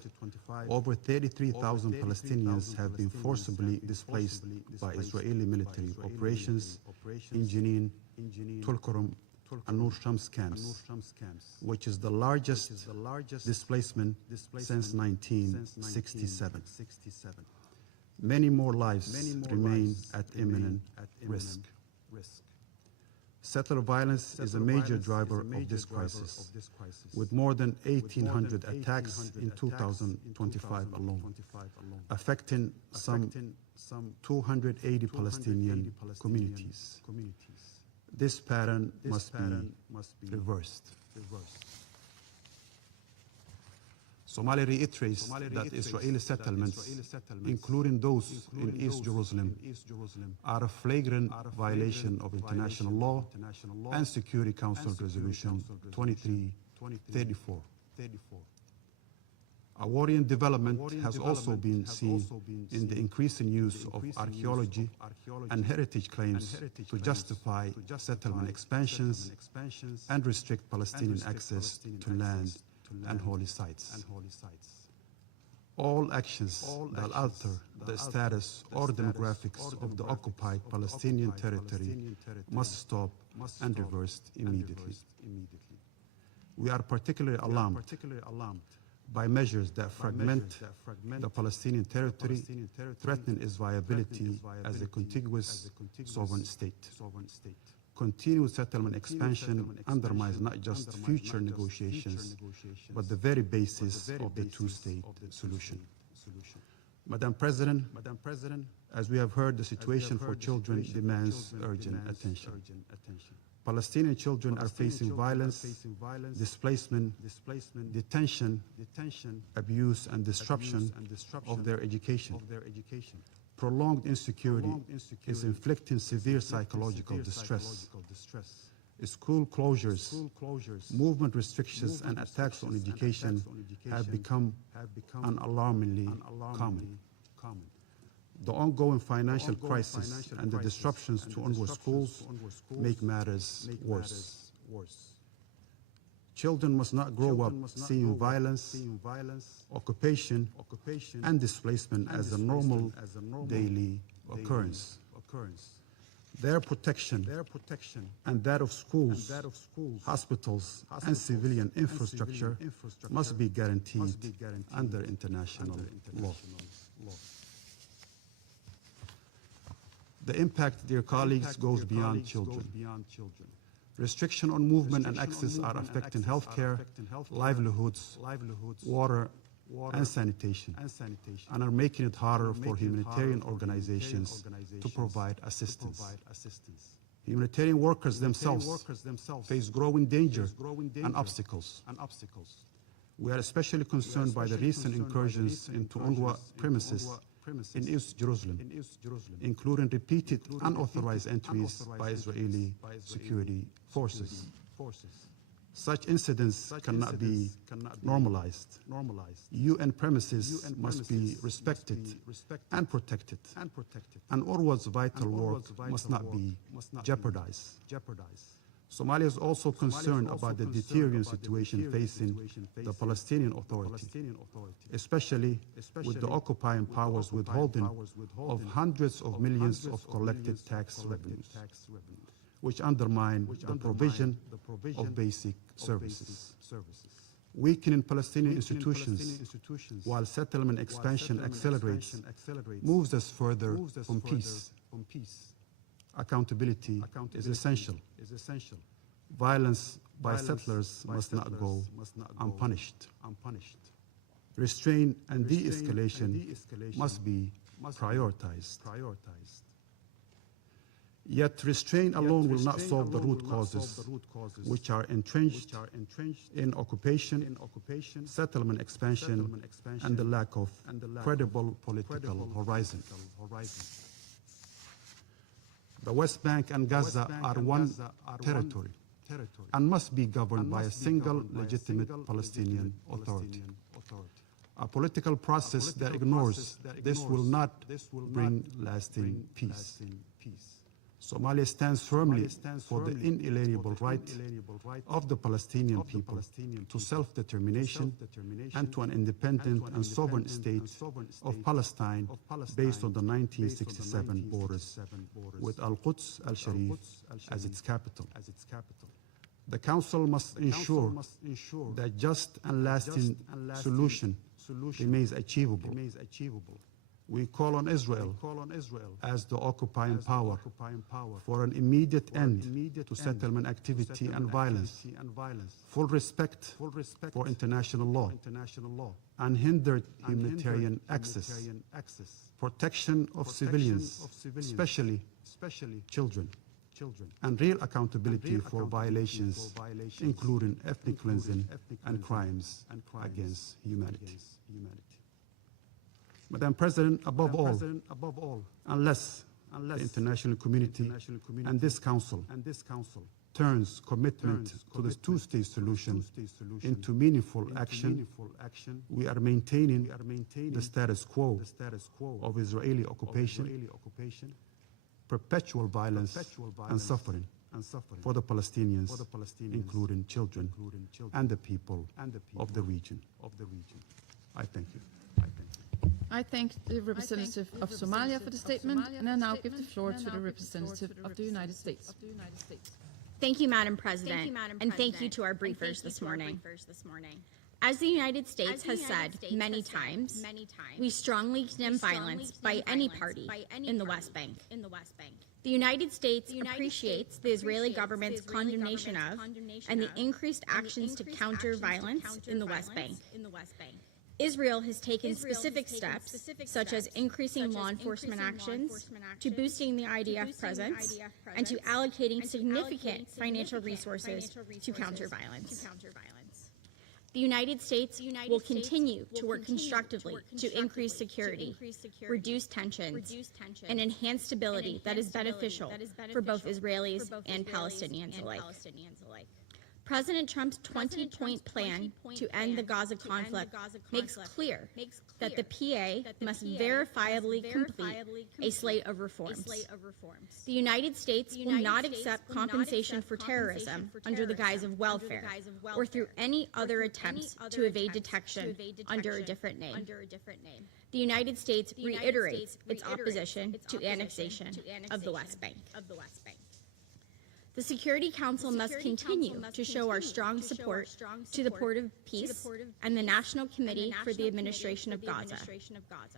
over 33,000 Palestinians have been forcibly displaced by Israeli military operations in Jenin, Tulkarm, and Nur Shams camps, which is the largest displacement since 1967. Many more lives remain at imminent risk. Settler violence is a major driver of this crisis, with more than 1,800 attacks in 2025 alone, affecting some 280 Palestinian communities. This pattern must be reversed. Somalia reiterates that Israeli settlements, including those in East Jerusalem, are a flagrant violation of international law and Security Council Resolution 2334. A worrying development has also been seen in the increasing use of archaeology and heritage claims to justify settlement expansions and restrict Palestinian access to land and holy sites. All actions that alter the status or demographics of the occupied Palestinian territory must stop and reversed immediately. We are particularly alarmed by measures that fragment the Palestinian territory, threatening its viability as a contiguous sovereign state. Continued settlement expansion undermines not just future negotiations, but the very basis of the two-state solution. Madam President, as we have heard, the situation for children demands urgent attention. Palestinian children are facing violence, displacement, detention, abuse, and disruption of their education. Prolonged insecurity is inflicting severe psychological distress. School closures, movement restrictions, and attacks on education have become alarmingly common. The ongoing financial crisis and the disruptions to UNRWA schools make matters worse. Children must not grow up seeing violence, occupation, and displacement as a normal daily occurrence. Their protection and that of schools, hospitals, and civilian infrastructure must be guaranteed under international law. The impact, dear colleagues, goes beyond children. Restriction on movement and access are affecting healthcare, livelihoods, water, and sanitation, and are making it harder for humanitarian organizations to provide assistance. Humanitarian workers themselves face growing danger and obstacles. We are especially concerned by the recent incursions into UNRWA premises in East Jerusalem, including repeated unauthorized entries by Israeli security forces. Such incidents cannot be normalized. UN premises must be respected and protected, and UNRWA's vital work must not be jeopardized. Somalia is also concerned about the deteriorating situation facing the Palestinian Authority, especially with the occupying powers withholding of hundreds of millions of collected tax revenues, which undermine the provision of basic services. Weakening Palestinian institutions while settlement expansion accelerates moves us further from peace. Accountability is essential. Violence by settlers must not go unpunished. Restraint and de-escalation must be prioritized. Yet restraint alone will not solve the root causes, which are entrenched in occupation, settlement expansion, and the lack of credible political horizon. The West Bank and Gaza are one territory and must be governed by a single legitimate Palestinian Authority. A political process that ignores this will not bring lasting peace. Somalia stands firmly for the inalienable right of the Palestinian people to self-determination and to an independent and sovereign state of Palestine based on the 1967 borders, with Al-Quds al-Sharif as its capital. The Council must ensure that just and lasting solution remains achievable. We call on Israel as the occupying power for an immediate end to settlement activity and violence, full respect for international law, unhindered humanitarian access, protection of civilians, especially children, and real accountability for violations, including ethnic cleansing and crimes against humanity. Madam President, above all, unless the international community and this Council turns commitment to the two-state solution into meaningful action, we are maintaining the status quo of Israeli occupation, perpetual violence and suffering for the Palestinians, including children, and the people of the region. I thank you. I thank the representative of Somalia for the statement, and I now give the floor to the representative of the United States. Thank you, Madam President, and thank you to our briefers this morning. As the United States has said many times, we strongly condemn violence by any party in the West Bank. The United States appreciates the Israeli government's condemnation of and the increased actions to counter violence in the West Bank. Israel has taken specific steps, such as increasing law enforcement actions, to boosting the IDF presence, and to allocating significant financial resources to counter violence. The United States will continue to work constructively to increase security, reduce tensions, and enhance stability that is beneficial for both Israelis and Palestinians alike. President Trump's 20-point plan to end the Gaza conflict makes clear that the PA must verifiably complete a slate of reforms. The United States will not accept compensation for terrorism under the guise of welfare or through any other attempts to evade detection under a different name. The United States reiterates its opposition to annexation of the West Bank. The Security Council must continue to show our strong support to the Port of Peace and the National Committee for the Administration of Gaza.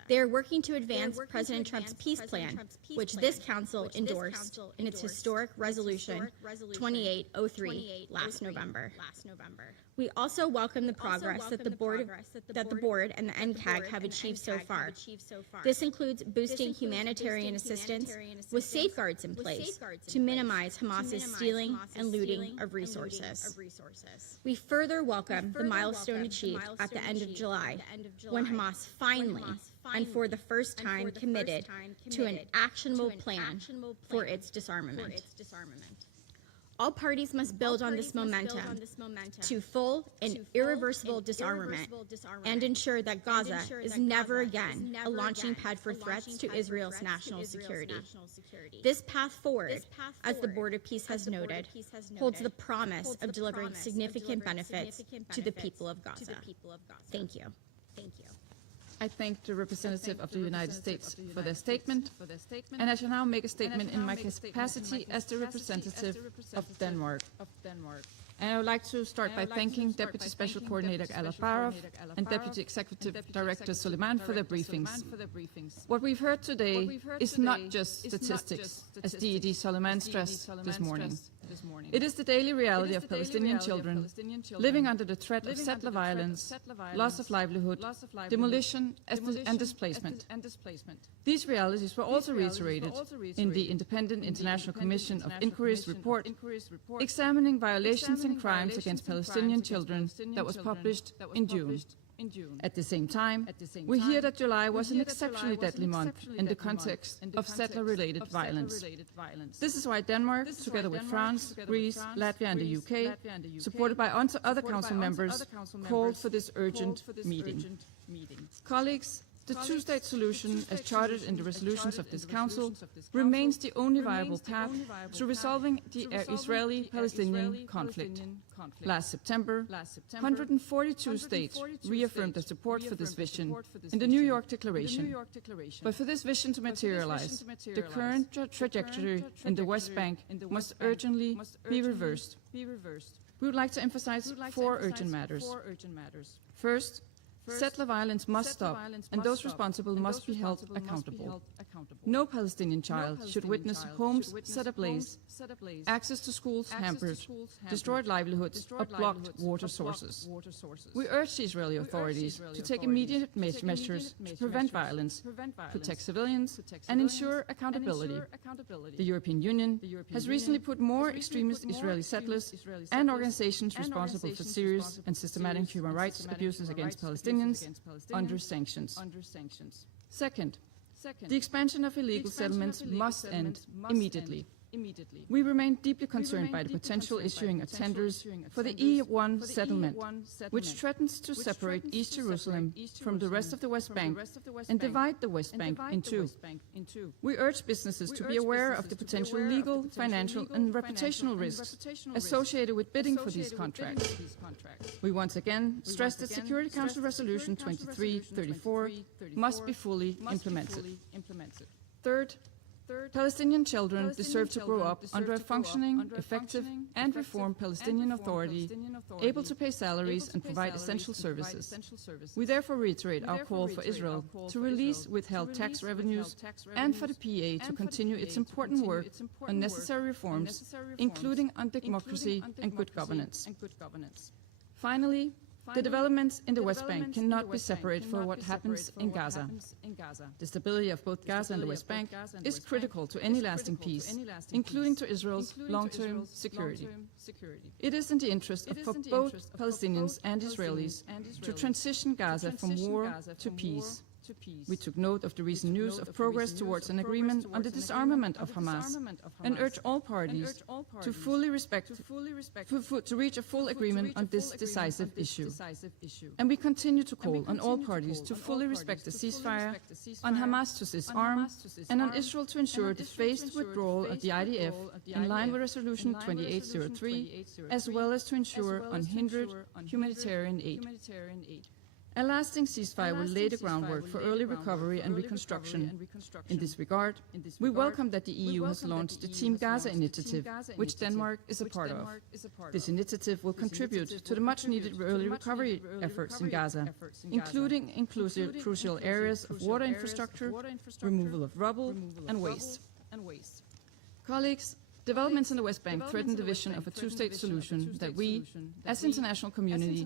They are working to advance President Trump's peace plan, which this Council endorsed in its historic Resolution 2803 last November. We also welcome the progress that the Board and the NCAG have achieved so far. This includes boosting humanitarian assistance with safeguards in place to minimize Hamas's stealing and looting of resources. We further welcome the milestone achieved at the end of July, when Hamas finally and for the first time committed to an actionable plan for its disarmament. All parties must build on this momentum to full and irreversible disarmament and ensure that Gaza is never again a launching pad for threats to Israel's national security. This path forward, as the Board of Peace has noted, holds the promise of delivering significant benefits to the people of Gaza. Thank you. I thank the representative of the United States for their statement, and I shall now make a statement in my capacity as the representative of Denmark. And I would like to start by thanking Deputy Special Coordinator Alakbarov and Deputy Executive Director Suleiman for their briefings. What we've heard today is not just statistics, as DED Suleiman stressed this morning. It is the daily reality of Palestinian children living under the threat of settler violence, loss of livelihood, demolition, and displacement. These realities were also reiterated in the Independent International Commission of Inquiry's report examining violations and crimes against Palestinian children that was published in June. At the same time, we hear that July was an exceptionally deadly month in the context of settler-related violence. This is why Denmark, together with France, Greece, Latvia and the UK, supported by other Council members, called for this urgent meeting. Colleagues, the two-state solution, as chartered in the resolutions of this Council, remains the only viable path to resolving the Israeli-Palestinian conflict. Last September, 142 states reaffirmed their support for this vision in the New York Declaration. But for this vision to materialize, the current trajectory in the West Bank must urgently be reversed. We would like to emphasize four urgent matters. First, settler violence must stop, and those responsible must be held accountable. No Palestinian child should witness homes set ablaze, access to schools hampered, destroyed livelihoods, or blocked water sources. We urge the Israeli authorities to take immediate measures to prevent violence, protect civilians, and ensure accountability. The European Union has recently put more extremist Israeli settlers and organizations responsible for serious and systematic human rights abuses against Palestinians under sanctions. Second, the expansion of illegal settlements must end immediately. We remain deeply concerned by the potential issuing of tenders for the E1 settlement, which threatens to separate East Jerusalem from the rest of the West Bank and divide the West Bank in two. We urge businesses to be aware of the potential legal, financial, and reputational risks associated with bidding for these contracts. We once again stress that Security Council Resolution 2334 must be fully implemented. Third, Palestinian children deserve to grow up under a functioning, effective, and reformed Palestinian authority, able to pay salaries and provide essential services. We therefore reiterate our call for Israel to release withheld tax revenues and for the PA to continue its important work on necessary reforms, including on democracy and good governance. Finally, the developments in the West Bank cannot be separated from what happens in Gaza. The stability of both Gaza and the West Bank is critical to any lasting peace, including to Israel's long-term security. It is in the interest of both Palestinians and Israelis to transition Gaza from war to peace. We took note of the recent news of progress towards an agreement on the disarmament of Hamas and urge all parties to reach a full agreement on this decisive issue. And we continue to call on all parties to fully respect the ceasefire, on Hamas to disarm, and on Israel to ensure the phased withdrawal of the IDF in line with Resolution 2803, as well as to ensure unhindered humanitarian aid. A lasting ceasefire will lay the groundwork for early recovery and reconstruction. In this regard, we welcome that the EU has launched the Team Gaza initiative, which Denmark is a part of. This initiative will contribute to the much-needed early recovery efforts in Gaza, including crucial areas of water infrastructure, removal of rubble, and waste. Colleagues, developments in the West Bank threaten the vision of a two-state solution that we, as international community,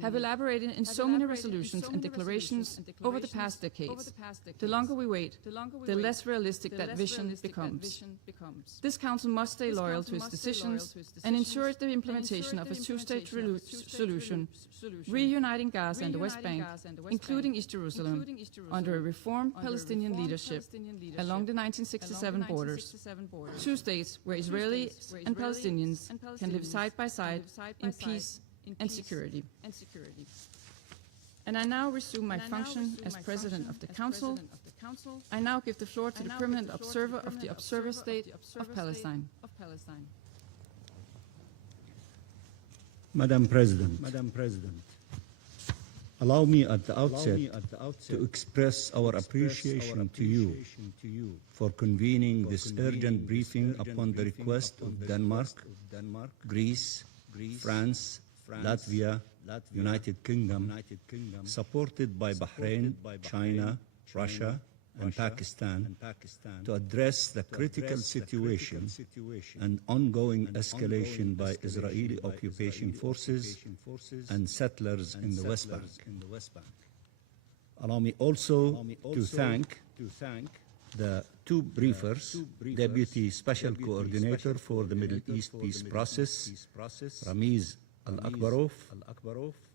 have elaborated in so many resolutions and declarations over the past decades. The longer we wait, the less realistic that vision becomes. This Council must stay loyal to its decisions and ensure the implementation of a two-state solution, reuniting Gaza and the West Bank, including East Jerusalem, under a reformed Palestinian leadership along the 1967 borders. Two states where where Israelis and Palestinians can live side by side in peace and security. And I now resume my function as President of the Council. I now give the floor to the permanent observer of the Observer State of Palestine. Madam President, allow me at the outset to express our appreciation to you for convening this urgent briefing upon the request of Denmark, Greece, France, Latvia, United Kingdom, supported by Bahrain, China, Russia, and Pakistan, to address the critical situation and ongoing escalation by Israeli occupation forces and settlers in the West Bank. Allow me also to thank the two briefers, Deputy Special Coordinator for the Middle East Peace Process, Ramiz Al-Akbarov,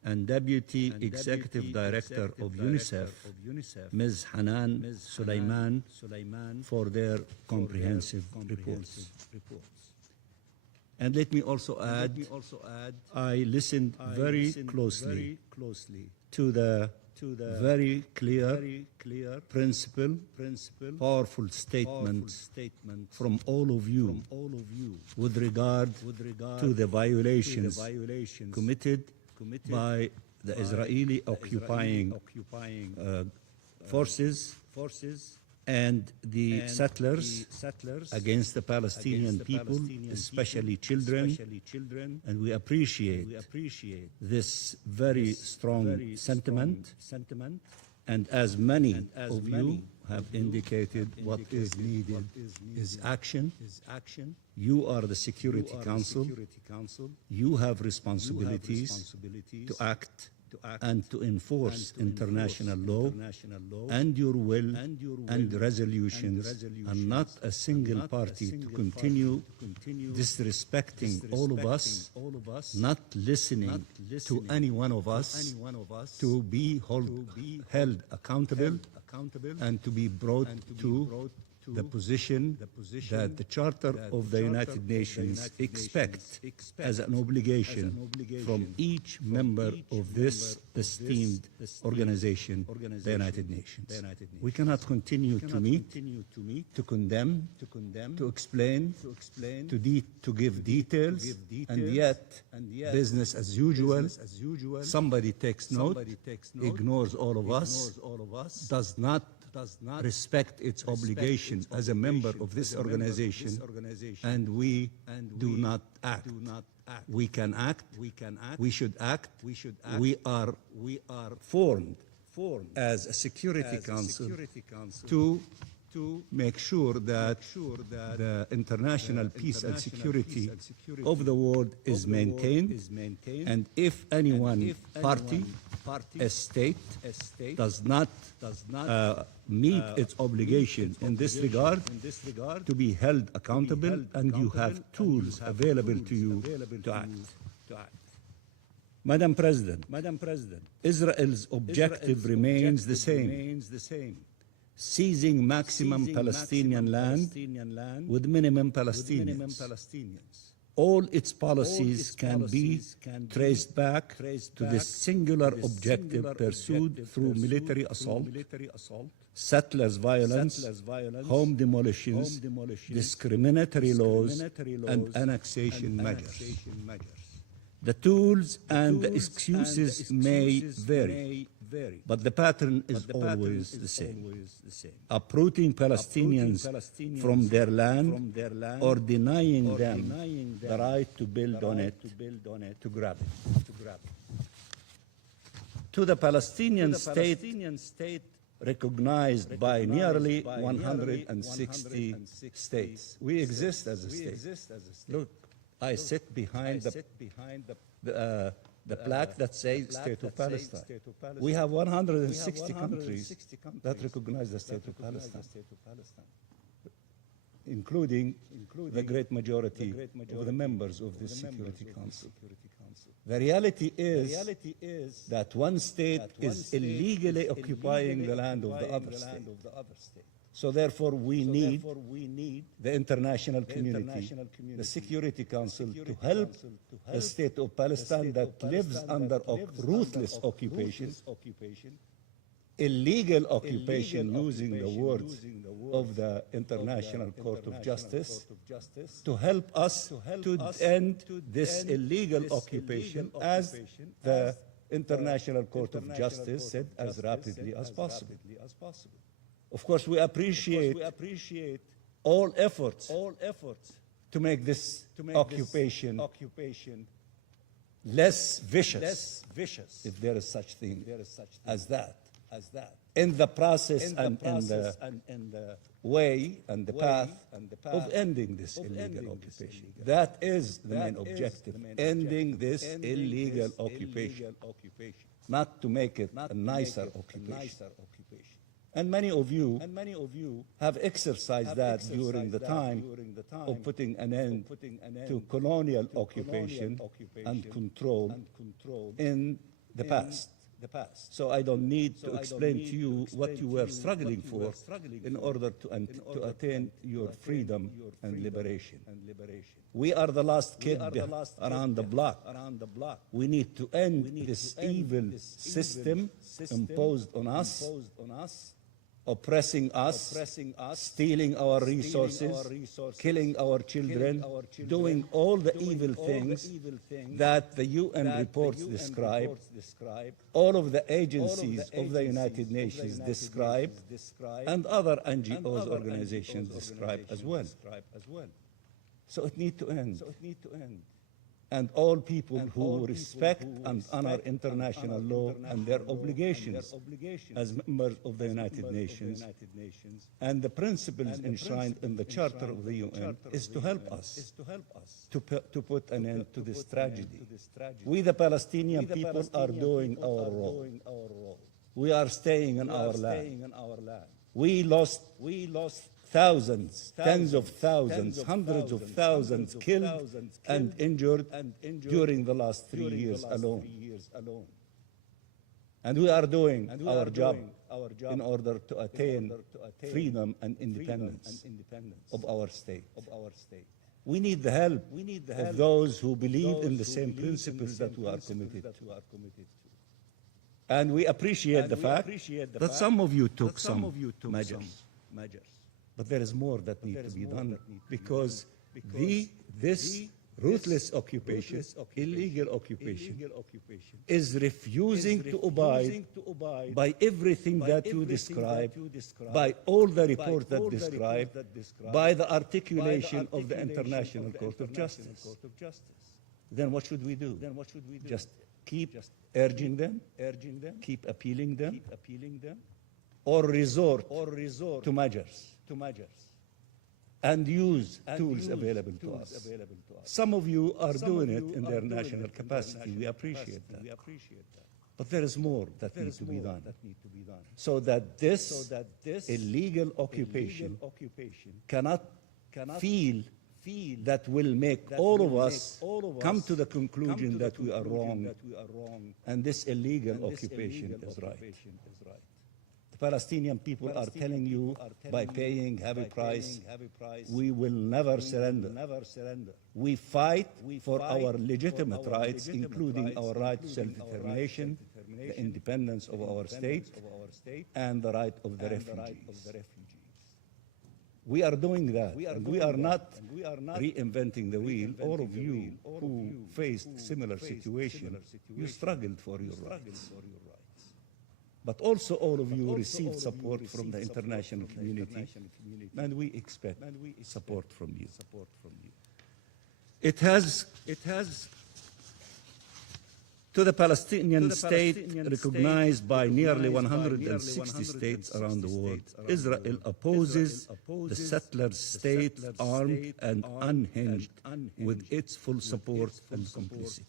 and Deputy Executive Director of UNICEF, Ms. Hanan Sulaiman, for their comprehensive reports. And let me also add, I listened very closely to the very clear, principled, powerful statements from all of you with regard to the violations committed by the Israeli occupying forces and the settlers against the Palestinian people, especially children, and we appreciate this very strong sentiment, and as many of you have indicated, what is needed is action. You are the Security Council. You have responsibilities to act and to enforce international law, and your will and resolutions, and not a single party to continue disrespecting all of us, not listening to any one of us, to be held accountable and to be brought to the position that the Charter of the United Nations expects as an obligation from each member of this esteemed organization, the United Nations. We cannot continue to meet, to condemn, to explain, to give details, and yet business as usual. Somebody takes note, ignores all of us, does not respect its obligation as a member of this organization, and we do not act. We can act, we should act, we are formed as a Security Council to make sure that the international peace and security of the world is maintained, and if any one party, a state, does not meet its obligation in this regard, to be held accountable, and you have tools available to you to act. Madam President, Israel's objective remains the same: seizing maximum Palestinian land with minimum Palestinians. All its policies can be traced back to this singular objective pursued through military assault, settlers' violence, home demolitions, discriminatory laws, and annexation measures. The tools and the excuses may vary, but the pattern is always the same: uprooting Palestinians from their land or denying them the right to build on it, to grab it. To the Palestinian state, recognized by nearly 160 states. We exist as a state. Look, I sit behind the plaque that says State of Palestine. We have 160 countries that recognize the State of Palestine, including the great majority of the members of the Security Council. The reality is that one state is illegally occupying the land of the other state. So therefore, we need the international community, the Security Council, to help the state of Palestine that lives under ruthless occupation, illegal occupation, using the words of the International Court of Justice, to help us to end this illegal occupation, as the International Court of Justice said, as rapidly as possible. Of course, we appreciate all efforts to make this occupation less vicious, if there is such thing as that. In the process and in the way and the path of ending this illegal occupation. That is the main objective, ending this illegal occupation, not to make it a nicer occupation. And many of you have exercised that during the time of putting an end to colonial occupation and control in the past. So I don't need to explain to you what you were struggling for in order to attain your freedom and liberation. We are the last kid around the block. We need to end this evil system imposed on us, oppressing us, stealing our resources, killing our children, doing all the evil things that the UN reports describe, all of the agencies of the United Nations describe, and other NGOs organizations describe as well. So it needs to end. And all people who respect and honor international law and their obligations as members of the United Nations and the principles enshrined in the Charter of the UN is to help us to put an end to this tragedy. We, the Palestinian people, are doing our role. We are staying in our land. We lost thousands, tens of thousands, hundreds of thousands killed and injured during the last 3 years alone. And we are doing our job in order to attain freedom and independence of our state. We need the help of those who believe in the same principles that we are committed to. And we appreciate the fact that some of you took some measures. But there is more that needs to be done, because this ruthless occupation, illegal occupation, is refusing to abide by everything that you describe, by all the reports that describe, by the articulation of the International Court of Justice. Then what should we do? Just keep urging them, keep appealing them, or resort to measures and use tools available to us. Some of you are doing it in their national capacity. We appreciate that. But there is more that needs to be done, so that this illegal occupation cannot feel that will make all of us come to the conclusion that we are wrong and this illegal occupation is right. The Palestinian people are telling you, by paying heavy price, we will never surrender. We fight for our legitimate rights, including our right to self-determination, the independence of our state, and the right of the refugees. We are doing that, and we are not reinventing the wheel. All of you who faced similar situations, you struggled for your rights. But also all of you received support from the international community, and we expect support from you. It has to the Palestinian state, recognized by nearly 160 states around the world, Israel opposes the settler state, armed and unhinged, with its full support and complicity.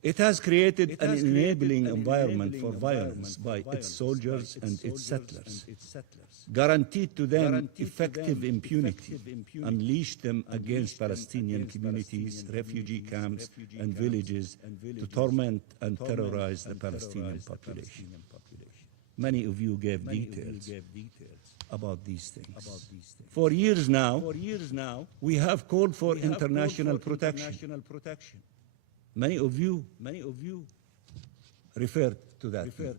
It has created an enabling environment for violence by its soldiers and its settlers, guaranteed to them effective impunity, unleashed them against Palestinian communities, refugee camps, and villages to torment and terrorize the Palestinian population. Many of you gave details. about these things. For years now, we have called for international protection. Many of you referred to that need.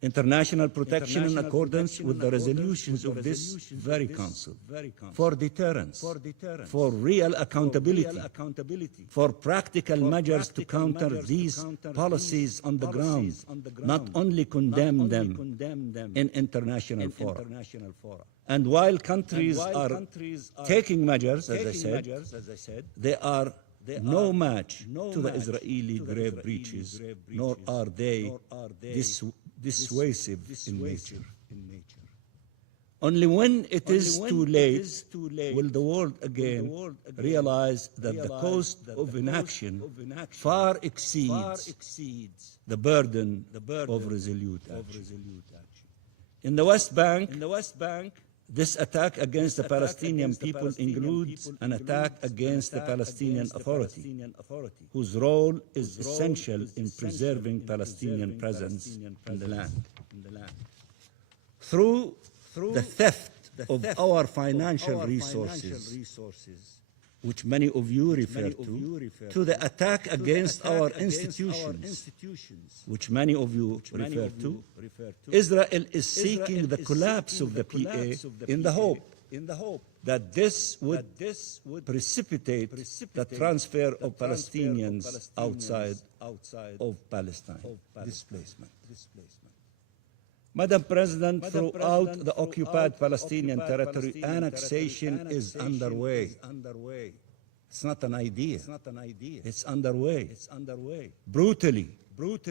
International protection in accordance with the resolutions of this very council, for deterrence, for real accountability, for practical measures to counter these policies on the ground, not only condemn them in international fora. And while countries are taking measures, as I said, they are no match to the Israeli grave breaches, nor are they dissuasive in nature. Only when it is too late will the world again realize that the cost of inaction far exceeds the burden of resolute action. In the West Bank, this attack against the Palestinian people includes an attack against the Palestinian Authority, whose role is essential in preserving Palestinian presence in the land. Through the theft of our financial resources, which many of you refer to the attack against our institutions, which many of you refer to, Israel is seeking the collapse of the PA in the hope that this would precipitate the transfer of Palestinians outside of Palestine, displacement. Madam President, throughout the occupied Palestinian territory, annexation is underway. It's not an idea. It's underway. Brutally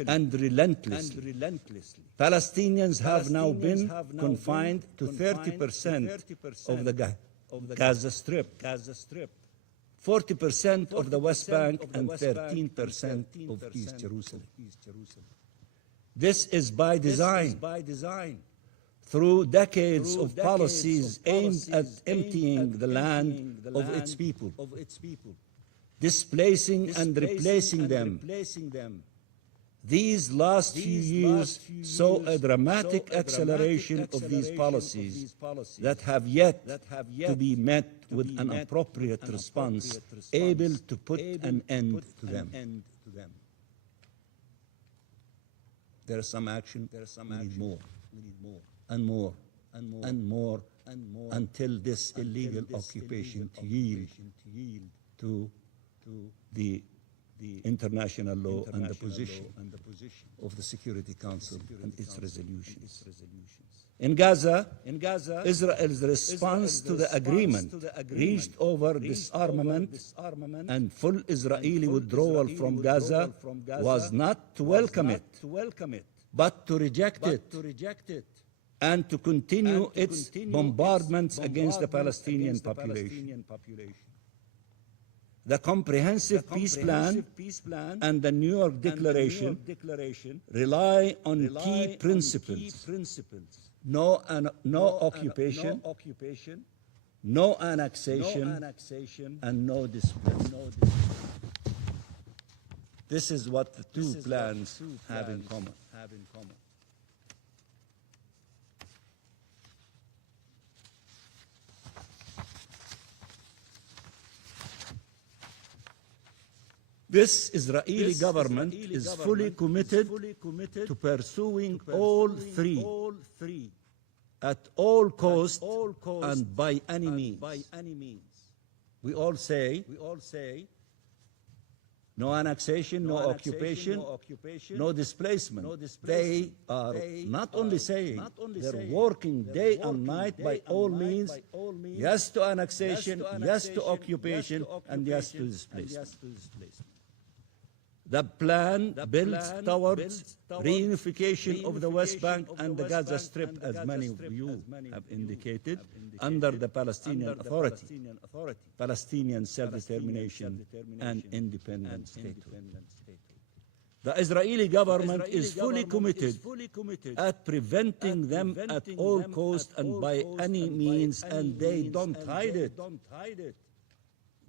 and relentlessly. Palestinians have now been confined to 30% of the Gaza Strip, 40% of the West Bank, and 13% of East Jerusalem. This is by design, through decades of policies aimed at emptying the land of its people, displacing and replacing them. These last few years saw a dramatic acceleration of these policies that have yet to be met with an appropriate response, able to put an end to them. There is some action, we need more, and more, and more, until this illegal occupation yield to the international law and the position of the Security Council and its resolutions. In Gaza, Israel's response to the agreement reached over disarmament and full Israeli withdrawal from Gaza was not to welcome it, but to reject it and to continue its bombardments against the Palestinian population. The Comprehensive Peace Plan and the New York Declaration rely on key principles: no occupation, no annexation, and no displacement. This is what the two plans have in common. This Israeli government is fully committed to pursuing all three at all costs and by any means. We all say no annexation, no occupation, no displacement. They are not only saying, they're working day and night by all means, yes to annexation, yes to occupation, and yes to displacement. The plan builds towards reunification of the West Bank and the Gaza Strip, as many of you have indicated, under the Palestinian Authority, Palestinian self-determination and independent statehood. The Israeli government is fully committed at preventing them at all costs and by any means, and they don't hide it.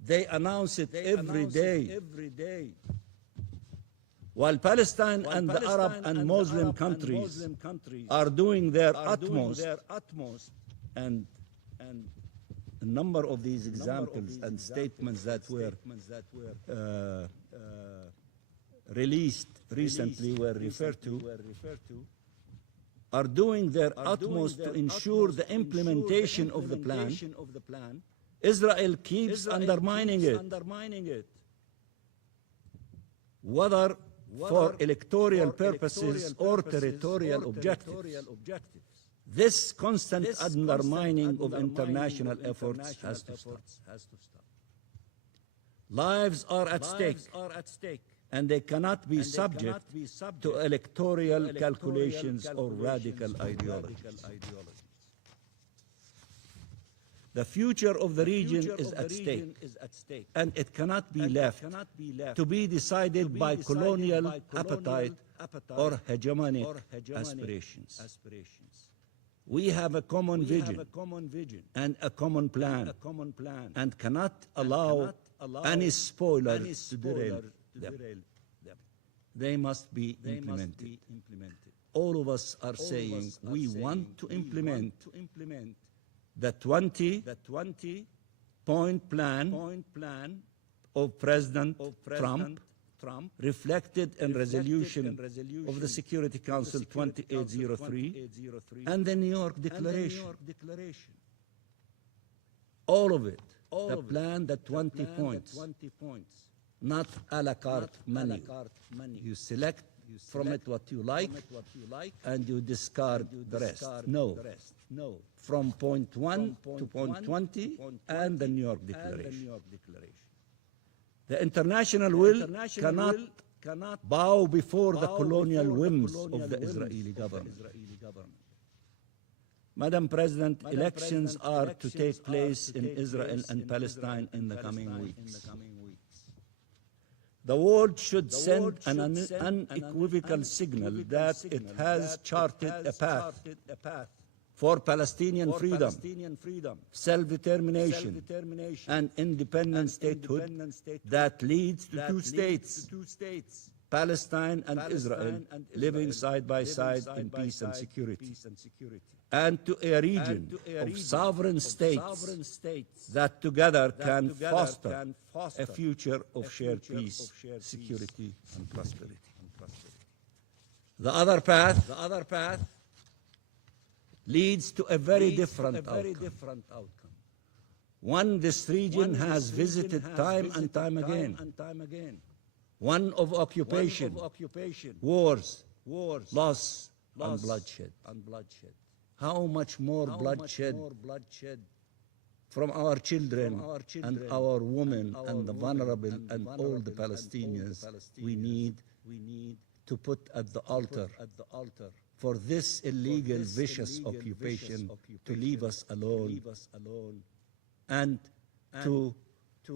They announce it every day. While Palestine and the Arab and Muslim countries are doing their utmost, and a number of these examples and statements that were released recently were referred to, are doing their utmost to ensure the implementation of the plan, Israel keeps undermining it, whether for electoral purposes or territorial objectives. This constant undermining of international efforts has to stop. Lives are at stake, and they cannot be subject to electoral calculations or radical ideologies. The future of the region is at stake, and it cannot be left to be decided by colonial appetite or hegemonic aspirations. We have a common vision and a common plan, and cannot allow any spoilers to derail them. They must be implemented. All of us are saying we want to implement the 20-point plan of President Trump, reflected in resolution of the Security Council 2803 and the New York Declaration. All of it, the plan, the 20 points, not a la carte menu. You select from it what you like and you discard the rest. No. From point 1 to point 20 and the New York Declaration. The international will cannot bow before the colonial whims of the Israeli government. Madam President, elections are to take place in Israel and Palestine in the coming weeks. The world should send an unequivocal signal that it has charted a path for Palestinian freedom, self-determination, and independent statehood that leads to two states, Palestine and Israel, living side by side in peace and security, and to a region of sovereign states that together can foster a future of shared peace, security, and prosperity. The other path leads to a very different outcome. One this region has visited time and time again. One of occupation, wars, loss, and bloodshed. How much more bloodshed from our children and our women and the vulnerable and all the Palestinians we need to put at the altar for this illegal, vicious occupation to leave us alone and to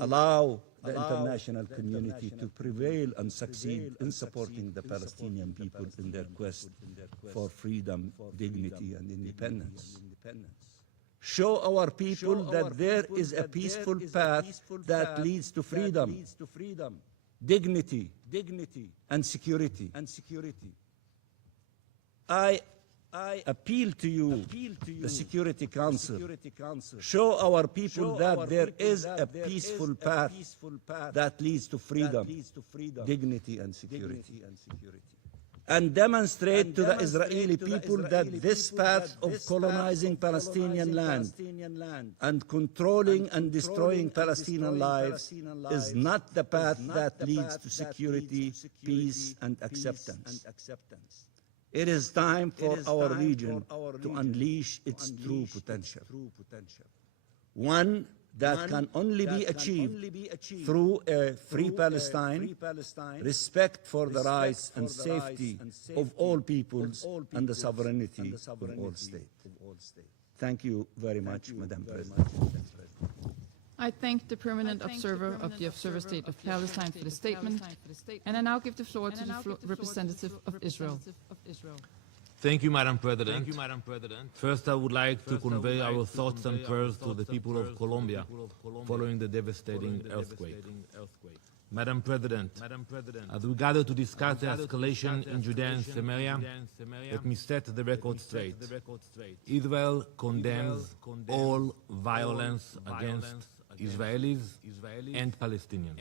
allow the international community to prevail and succeed in supporting the Palestinian people in their quest for freedom, dignity, and independence. Show our people that there is a peaceful path that leads to freedom, dignity, and security. I appeal to you, the Security Council, show our people that there is a peaceful path that leads to freedom, dignity, and security. And demonstrate to the Israeli people that this path of colonizing Palestinian land and controlling and destroying Palestinian lives is not the path that leads to security, peace, and acceptance. It is time for our region to unleash its true potential. One that can only be achieved through a free Palestine, respect for the rights and safety of all peoples, and the sovereignty of all states. Thank you very much, Madam President. I thank the permanent observer of the Observer State of Palestine for the statement, and I now give the floor to the representative of Israel. Thank you, Madam President. First, I would like to convey our thoughts and prayers to the people of Colombia following the devastating earthquake. Madam President, as we gather to discuss the escalation in Judea and Samaria, let me set the record straight. Israel condemns all violence against Israelis and Palestinians.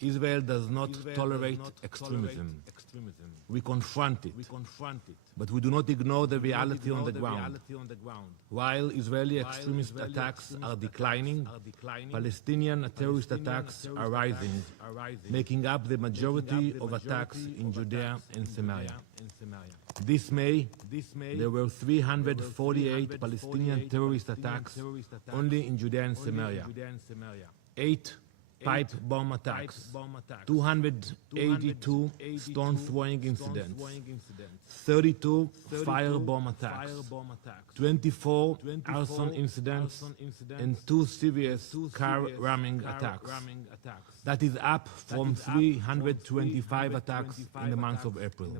Israel does not tolerate extremism. We confront it, but we do not ignore the reality on the ground. While Israeli extremist attacks are declining, Palestinian terrorist attacks are rising, making up the majority of attacks in Judea and Samaria. This May, there were 348 Palestinian terrorist attacks only in Judea and Samaria. 8 pipe bomb attacks, 282 stone-throwing incidents, 32 firebomb attacks, 24 arson incidents, and 2 serious car ramming attacks. That is up from 325 attacks in the month of April.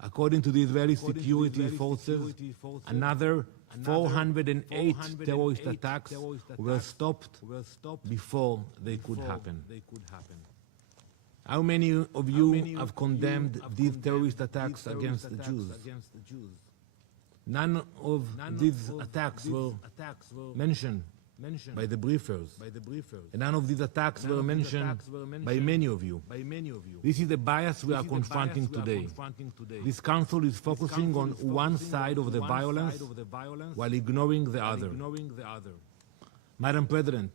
According to the Israeli security forces, another 408 terrorist attacks were stopped before they could happen. How many of you have condemned these terrorist attacks against the Jews? None of these attacks were mentioned by the briefers, and none of these attacks were mentioned by many of you. This is the bias we are confronting today. This council is focusing on one side of the violence while ignoring the other. Madam President,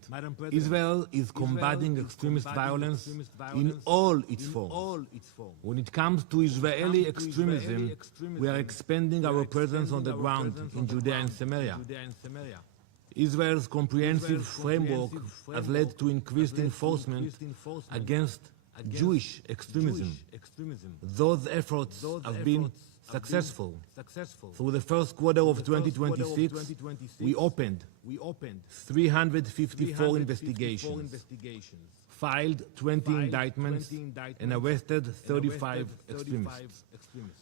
Israel is combating extremist violence in all its forms. When it comes to Israeli extremism, we are expanding our presence on the ground in Judea and Samaria. Israel's comprehensive framework has led to increased enforcement against Jewish extremism. Those efforts have been successful. Through the first quarter of 2026, we opened 354 investigations, filed 20 indictments, and arrested 35 extremists.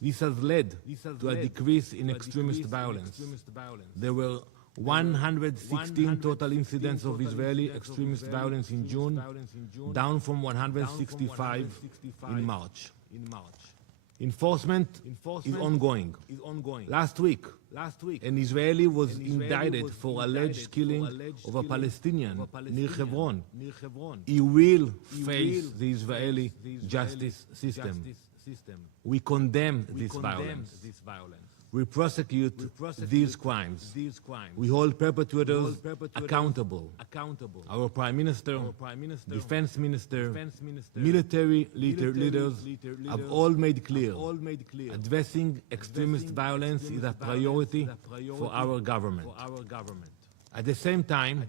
This has led to a decrease in extremist violence. There were 116 total incidents of Israeli extremist violence in June, down from 165 in March. Enforcement is ongoing. Last week, an Israeli was indicted for alleged killing of a Palestinian near Hebron. He will face the Israeli justice system. We condemn this violence. We prosecute these crimes. We hold perpetrators accountable. Our Prime Minister, Defense Minister, military leaders have all made clear addressing extremist violence is a priority for our government. At the same time,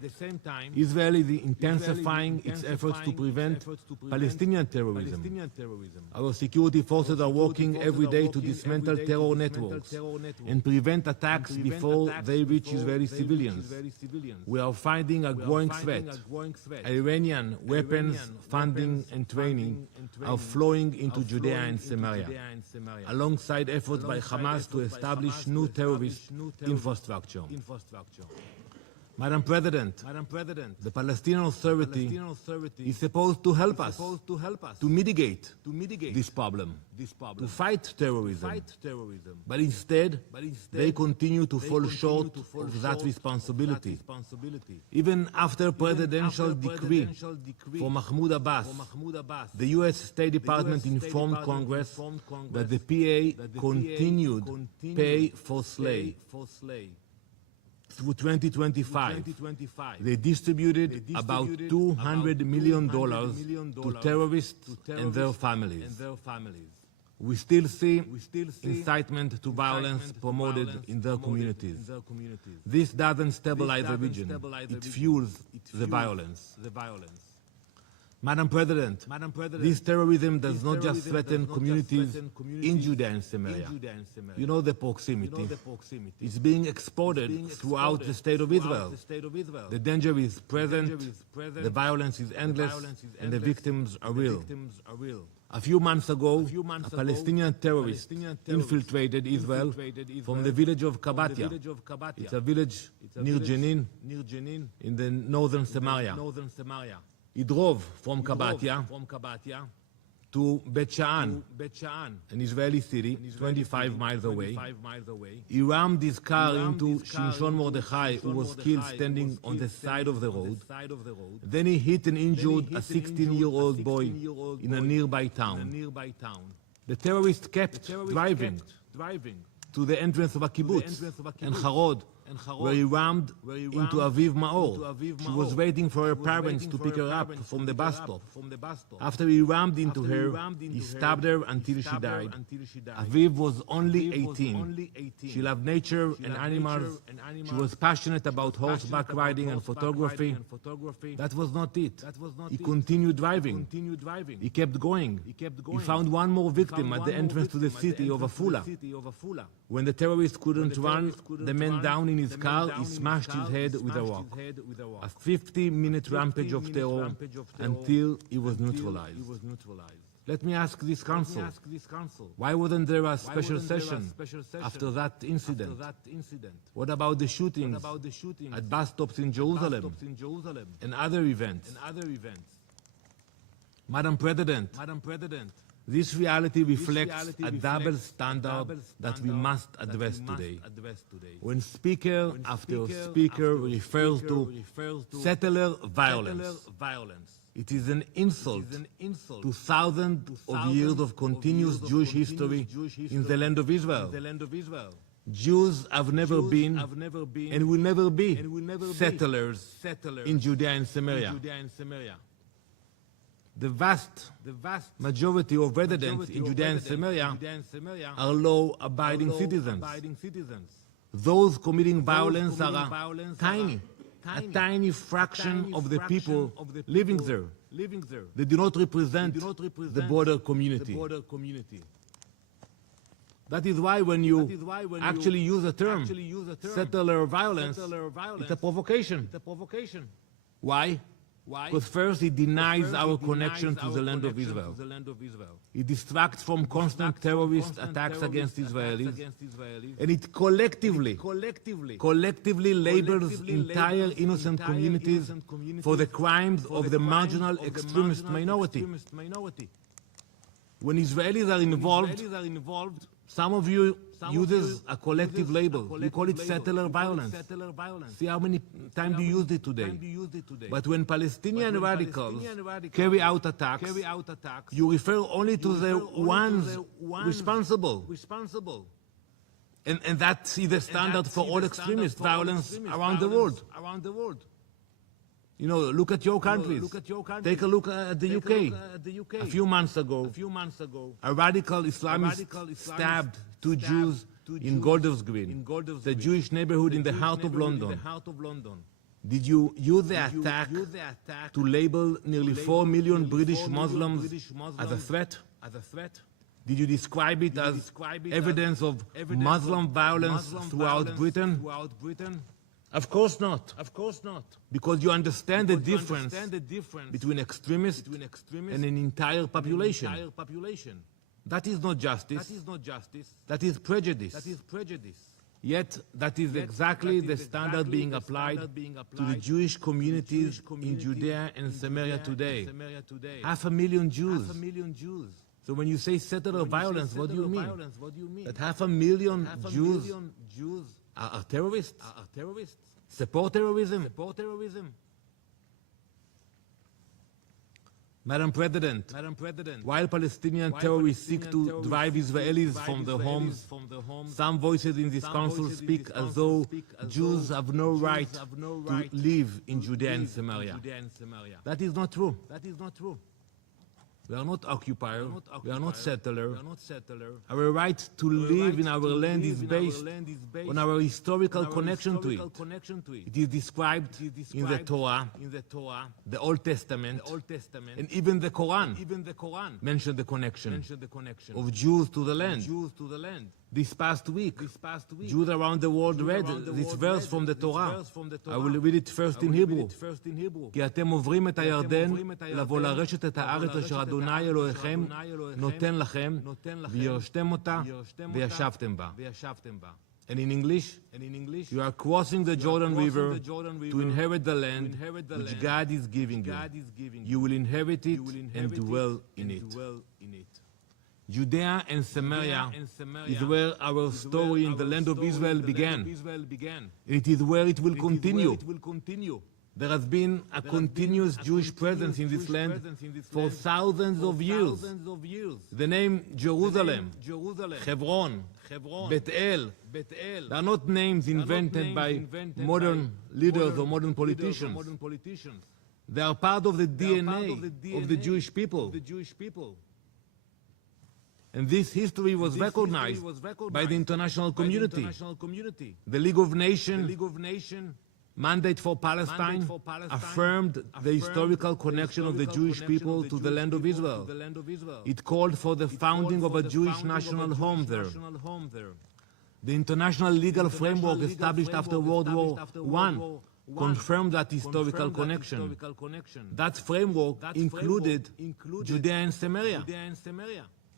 Israel is intensifying its efforts to prevent Palestinian terrorism. Our security forces are working every day to dismantle terror networks and prevent attacks before they reach Israeli civilians. We are finding a growing threat. Iranian weapons, funding and training are flowing into Judea and Samaria, alongside efforts by Hamas to establish new terrorist infrastructure. Madam President, the Palestinian Authority is supposed to help us to mitigate this problem, to fight terrorism. But instead, they continue to fall short of that responsibility. Even after presidential decree for Mahmoud Abbas, the U.S. State Department informed Congress that the PA continued pay for slay. Through 2025, they distributed about $200 million to terrorists and their families. We still see incitement to violence promoted in their communities. This doesn't stabilize the region, it fuels the violence. Madam President, this terrorism does not just threaten communities in Judea and Samaria. You know the proximity. It's being exported throughout the state of Israel. The danger is present, the violence is endless, and the victims are real. A few months ago, a Palestinian terrorist infiltrated Israel from the village of Kabatia. It's a village near Jenin in the northern Samaria. He drove from Kabatia to Bet Sha'an, an Israeli city 25 miles away. He rammed his car into Shimshon Mordechai, who was killed standing on the side of the road. Then he hit and injured a 16-year-old boy in a nearby town. The terrorist kept driving to the entrance of a kibbutz and Harod, where he rammed into Aviv Maor. She was waiting for her parents to pick her up from the bus stop. After he rammed into her, he stabbed her until she died. Aviv was only 18. She loved nature and animals. She was passionate about horseback riding and photography. That was not it. He continued driving. He kept going. He found one more victim at the entrance to the city of Afula. When the terrorist couldn't run the man down in his car, he smashed his head with a rock. A 50-minute rampage of terror until he was neutralized. Let me ask this council, why wasn't there a special session after that incident? What about the shootings at bus stops in Jerusalem and other events? Madam President, this reality reflects a double standard that we must address today. When speaker after speaker refers to settler violence, it is an insult to thousands of years of continuous Jewish history in the land of Israel. Jews have never been and will never be settlers in Judea and Samaria. The vast majority of residents in Judea and Samaria are law-abiding citizens. Those committing violence are a tiny fraction of the people living there. They do not represent the broader community. That is why when you actually use the term settler violence, it's a provocation. Why? Because first, it denies our connection to the land of Israel. It distracts from constant terrorist attacks against Israelis, and it collectively labels entire innocent communities for the crimes of the marginal extremist minority. When Israelis are involved, some of you uses a collective label. You call it settler violence. See how many times you used it today. But when Palestinian radicals carry out attacks, you refer only to the ones responsible. And that is the standard for all extremist violence around the world. You know, look at your countries. Take a look at the UK. A few months ago, a radical Islamist stabbed 2 Jews in Golders Green, the Jewish neighborhood in the heart of London. Did you use the attack to label nearly 4 million British Muslims as a threat? Did you describe it as evidence of Muslim violence throughout Britain? Of course not. Because you understand the difference between extremists and an entire population. That is not justice. That is prejudice. Yet, that is exactly the standard being applied to the Jewish communities in Judea and Samaria today. 500,000 Jews. So when you say settler violence, what do you mean? That 500,000 Jews are terrorists? Support terrorism? Madam President, while Palestinian terrorists seek to drive Israelis from their homes, some voices in this council speak as though Jews have no right to live in Judea and Samaria. That is not true. We are not occupiers, we are not settlers. Our right to live in our land is based on our historical connection to it. It is described in the Torah, the Old Testament, and even the Quran mention the connection of Jews to the land. This past week, Jews around the world read this verse from the Torah. I will read it first in Hebrew. כי אתם עוברים את הירדן לבוא לרשת את הארץ אשר אדוני אלוהיכם נותן לכם וירשתם אותה וישבתם בה. And in English, you are crossing the Jordan River to inherit the land which God is giving you. You will inherit it and dwell in it. Judea and Samaria is where our story in the land of Israel began. It is where it will continue. There has been a continuous Jewish presence in this land for thousands of years. The name Jerusalem, Hebron, Bethel, they are not names invented by modern leaders or modern politicians. They are part of the DNA of the Jewish people. And this history was recognized by the international community. The League of Nations mandate for Palestine affirmed the historical connection of the Jewish people to the land of Israel. It called for the founding of a Jewish national home there. The international legal framework established after World War I confirmed that historical connection. That framework included Judea and Samaria.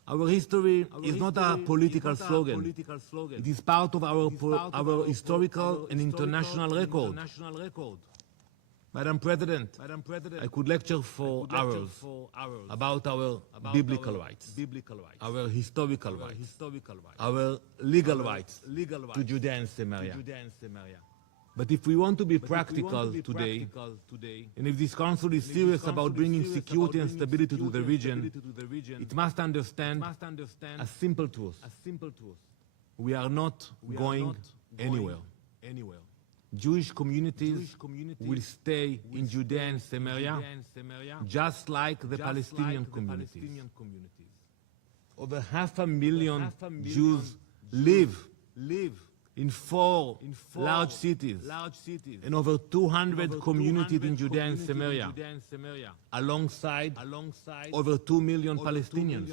Our history is not a political slogan. It is part of our historical and international record. Madam President, I could lecture for hours about our biblical rights, our historical rights, our legal rights to Judea and Samaria. But if we want to be practical today, and if this Council is serious about bringing security and stability to the region, it must understand a simple truth. We are not going anywhere. Jewish communities will stay in Judea and Samaria, just like the Palestinian communities. Over 500,000 Jews live in 4 large cities, and over 200 communities in Judea and Samaria, alongside over 2 million Palestinians.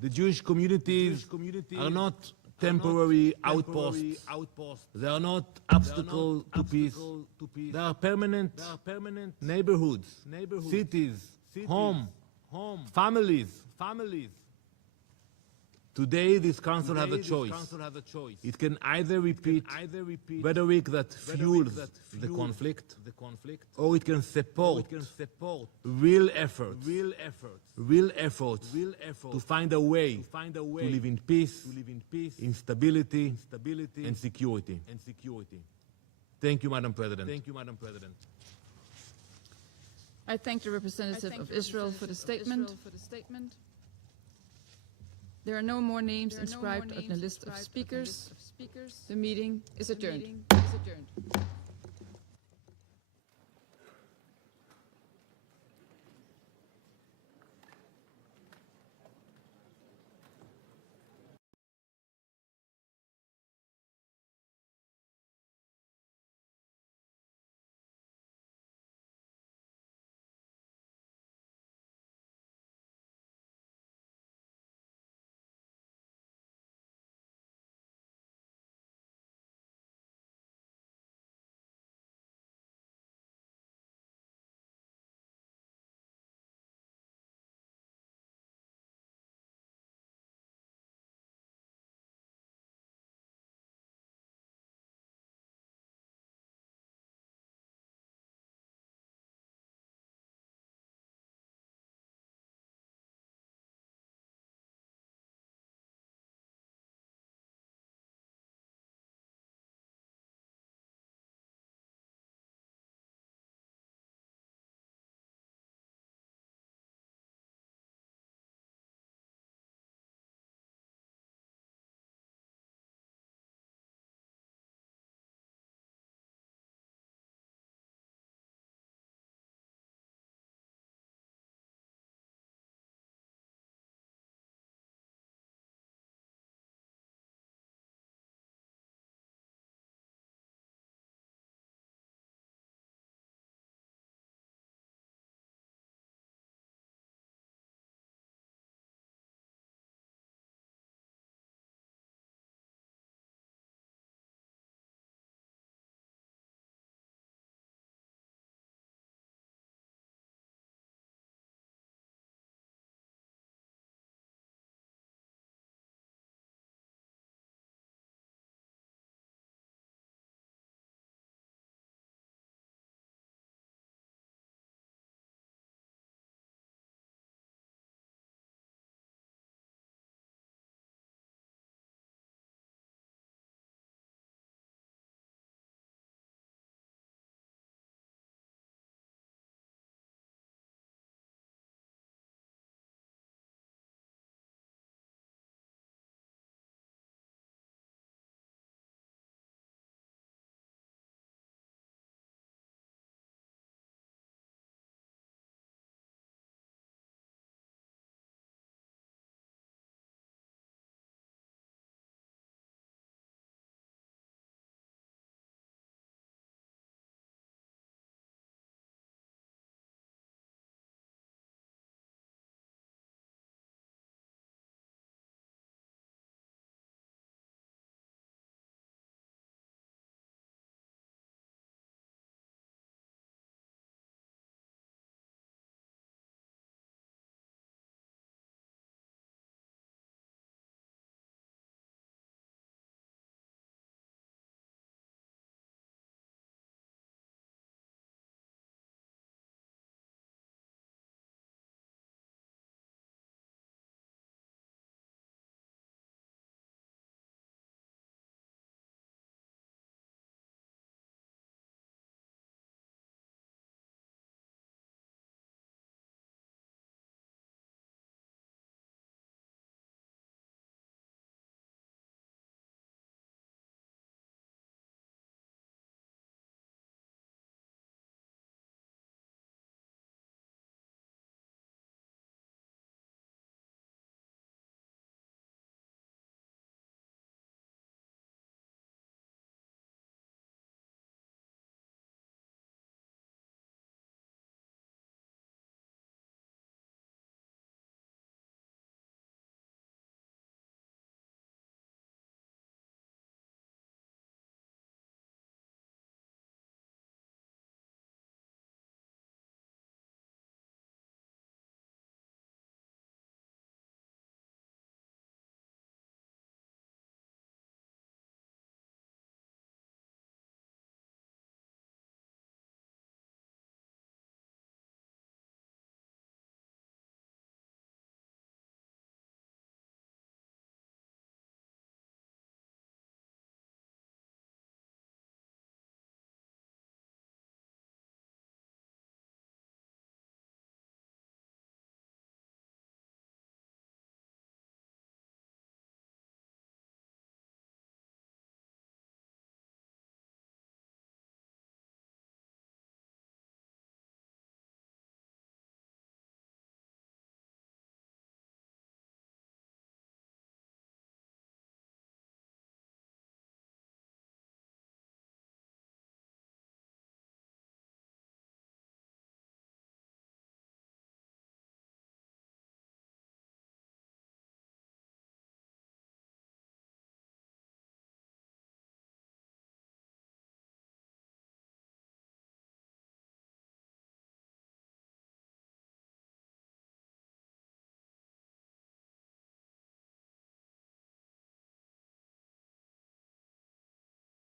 The Jewish communities are not temporary outposts. They are not obstacles to peace. They are permanent neighborhoods, cities, homes, families. Today, this Council has a choice. It can either repeat rhetoric that fuels the conflict, or it can support real efforts to find a way to live in peace, in stability, and security. Thank you, Madam President. I thank the representative of Israel for the statement. There are no more names inscribed on the list of speakers. The meeting is adjourned.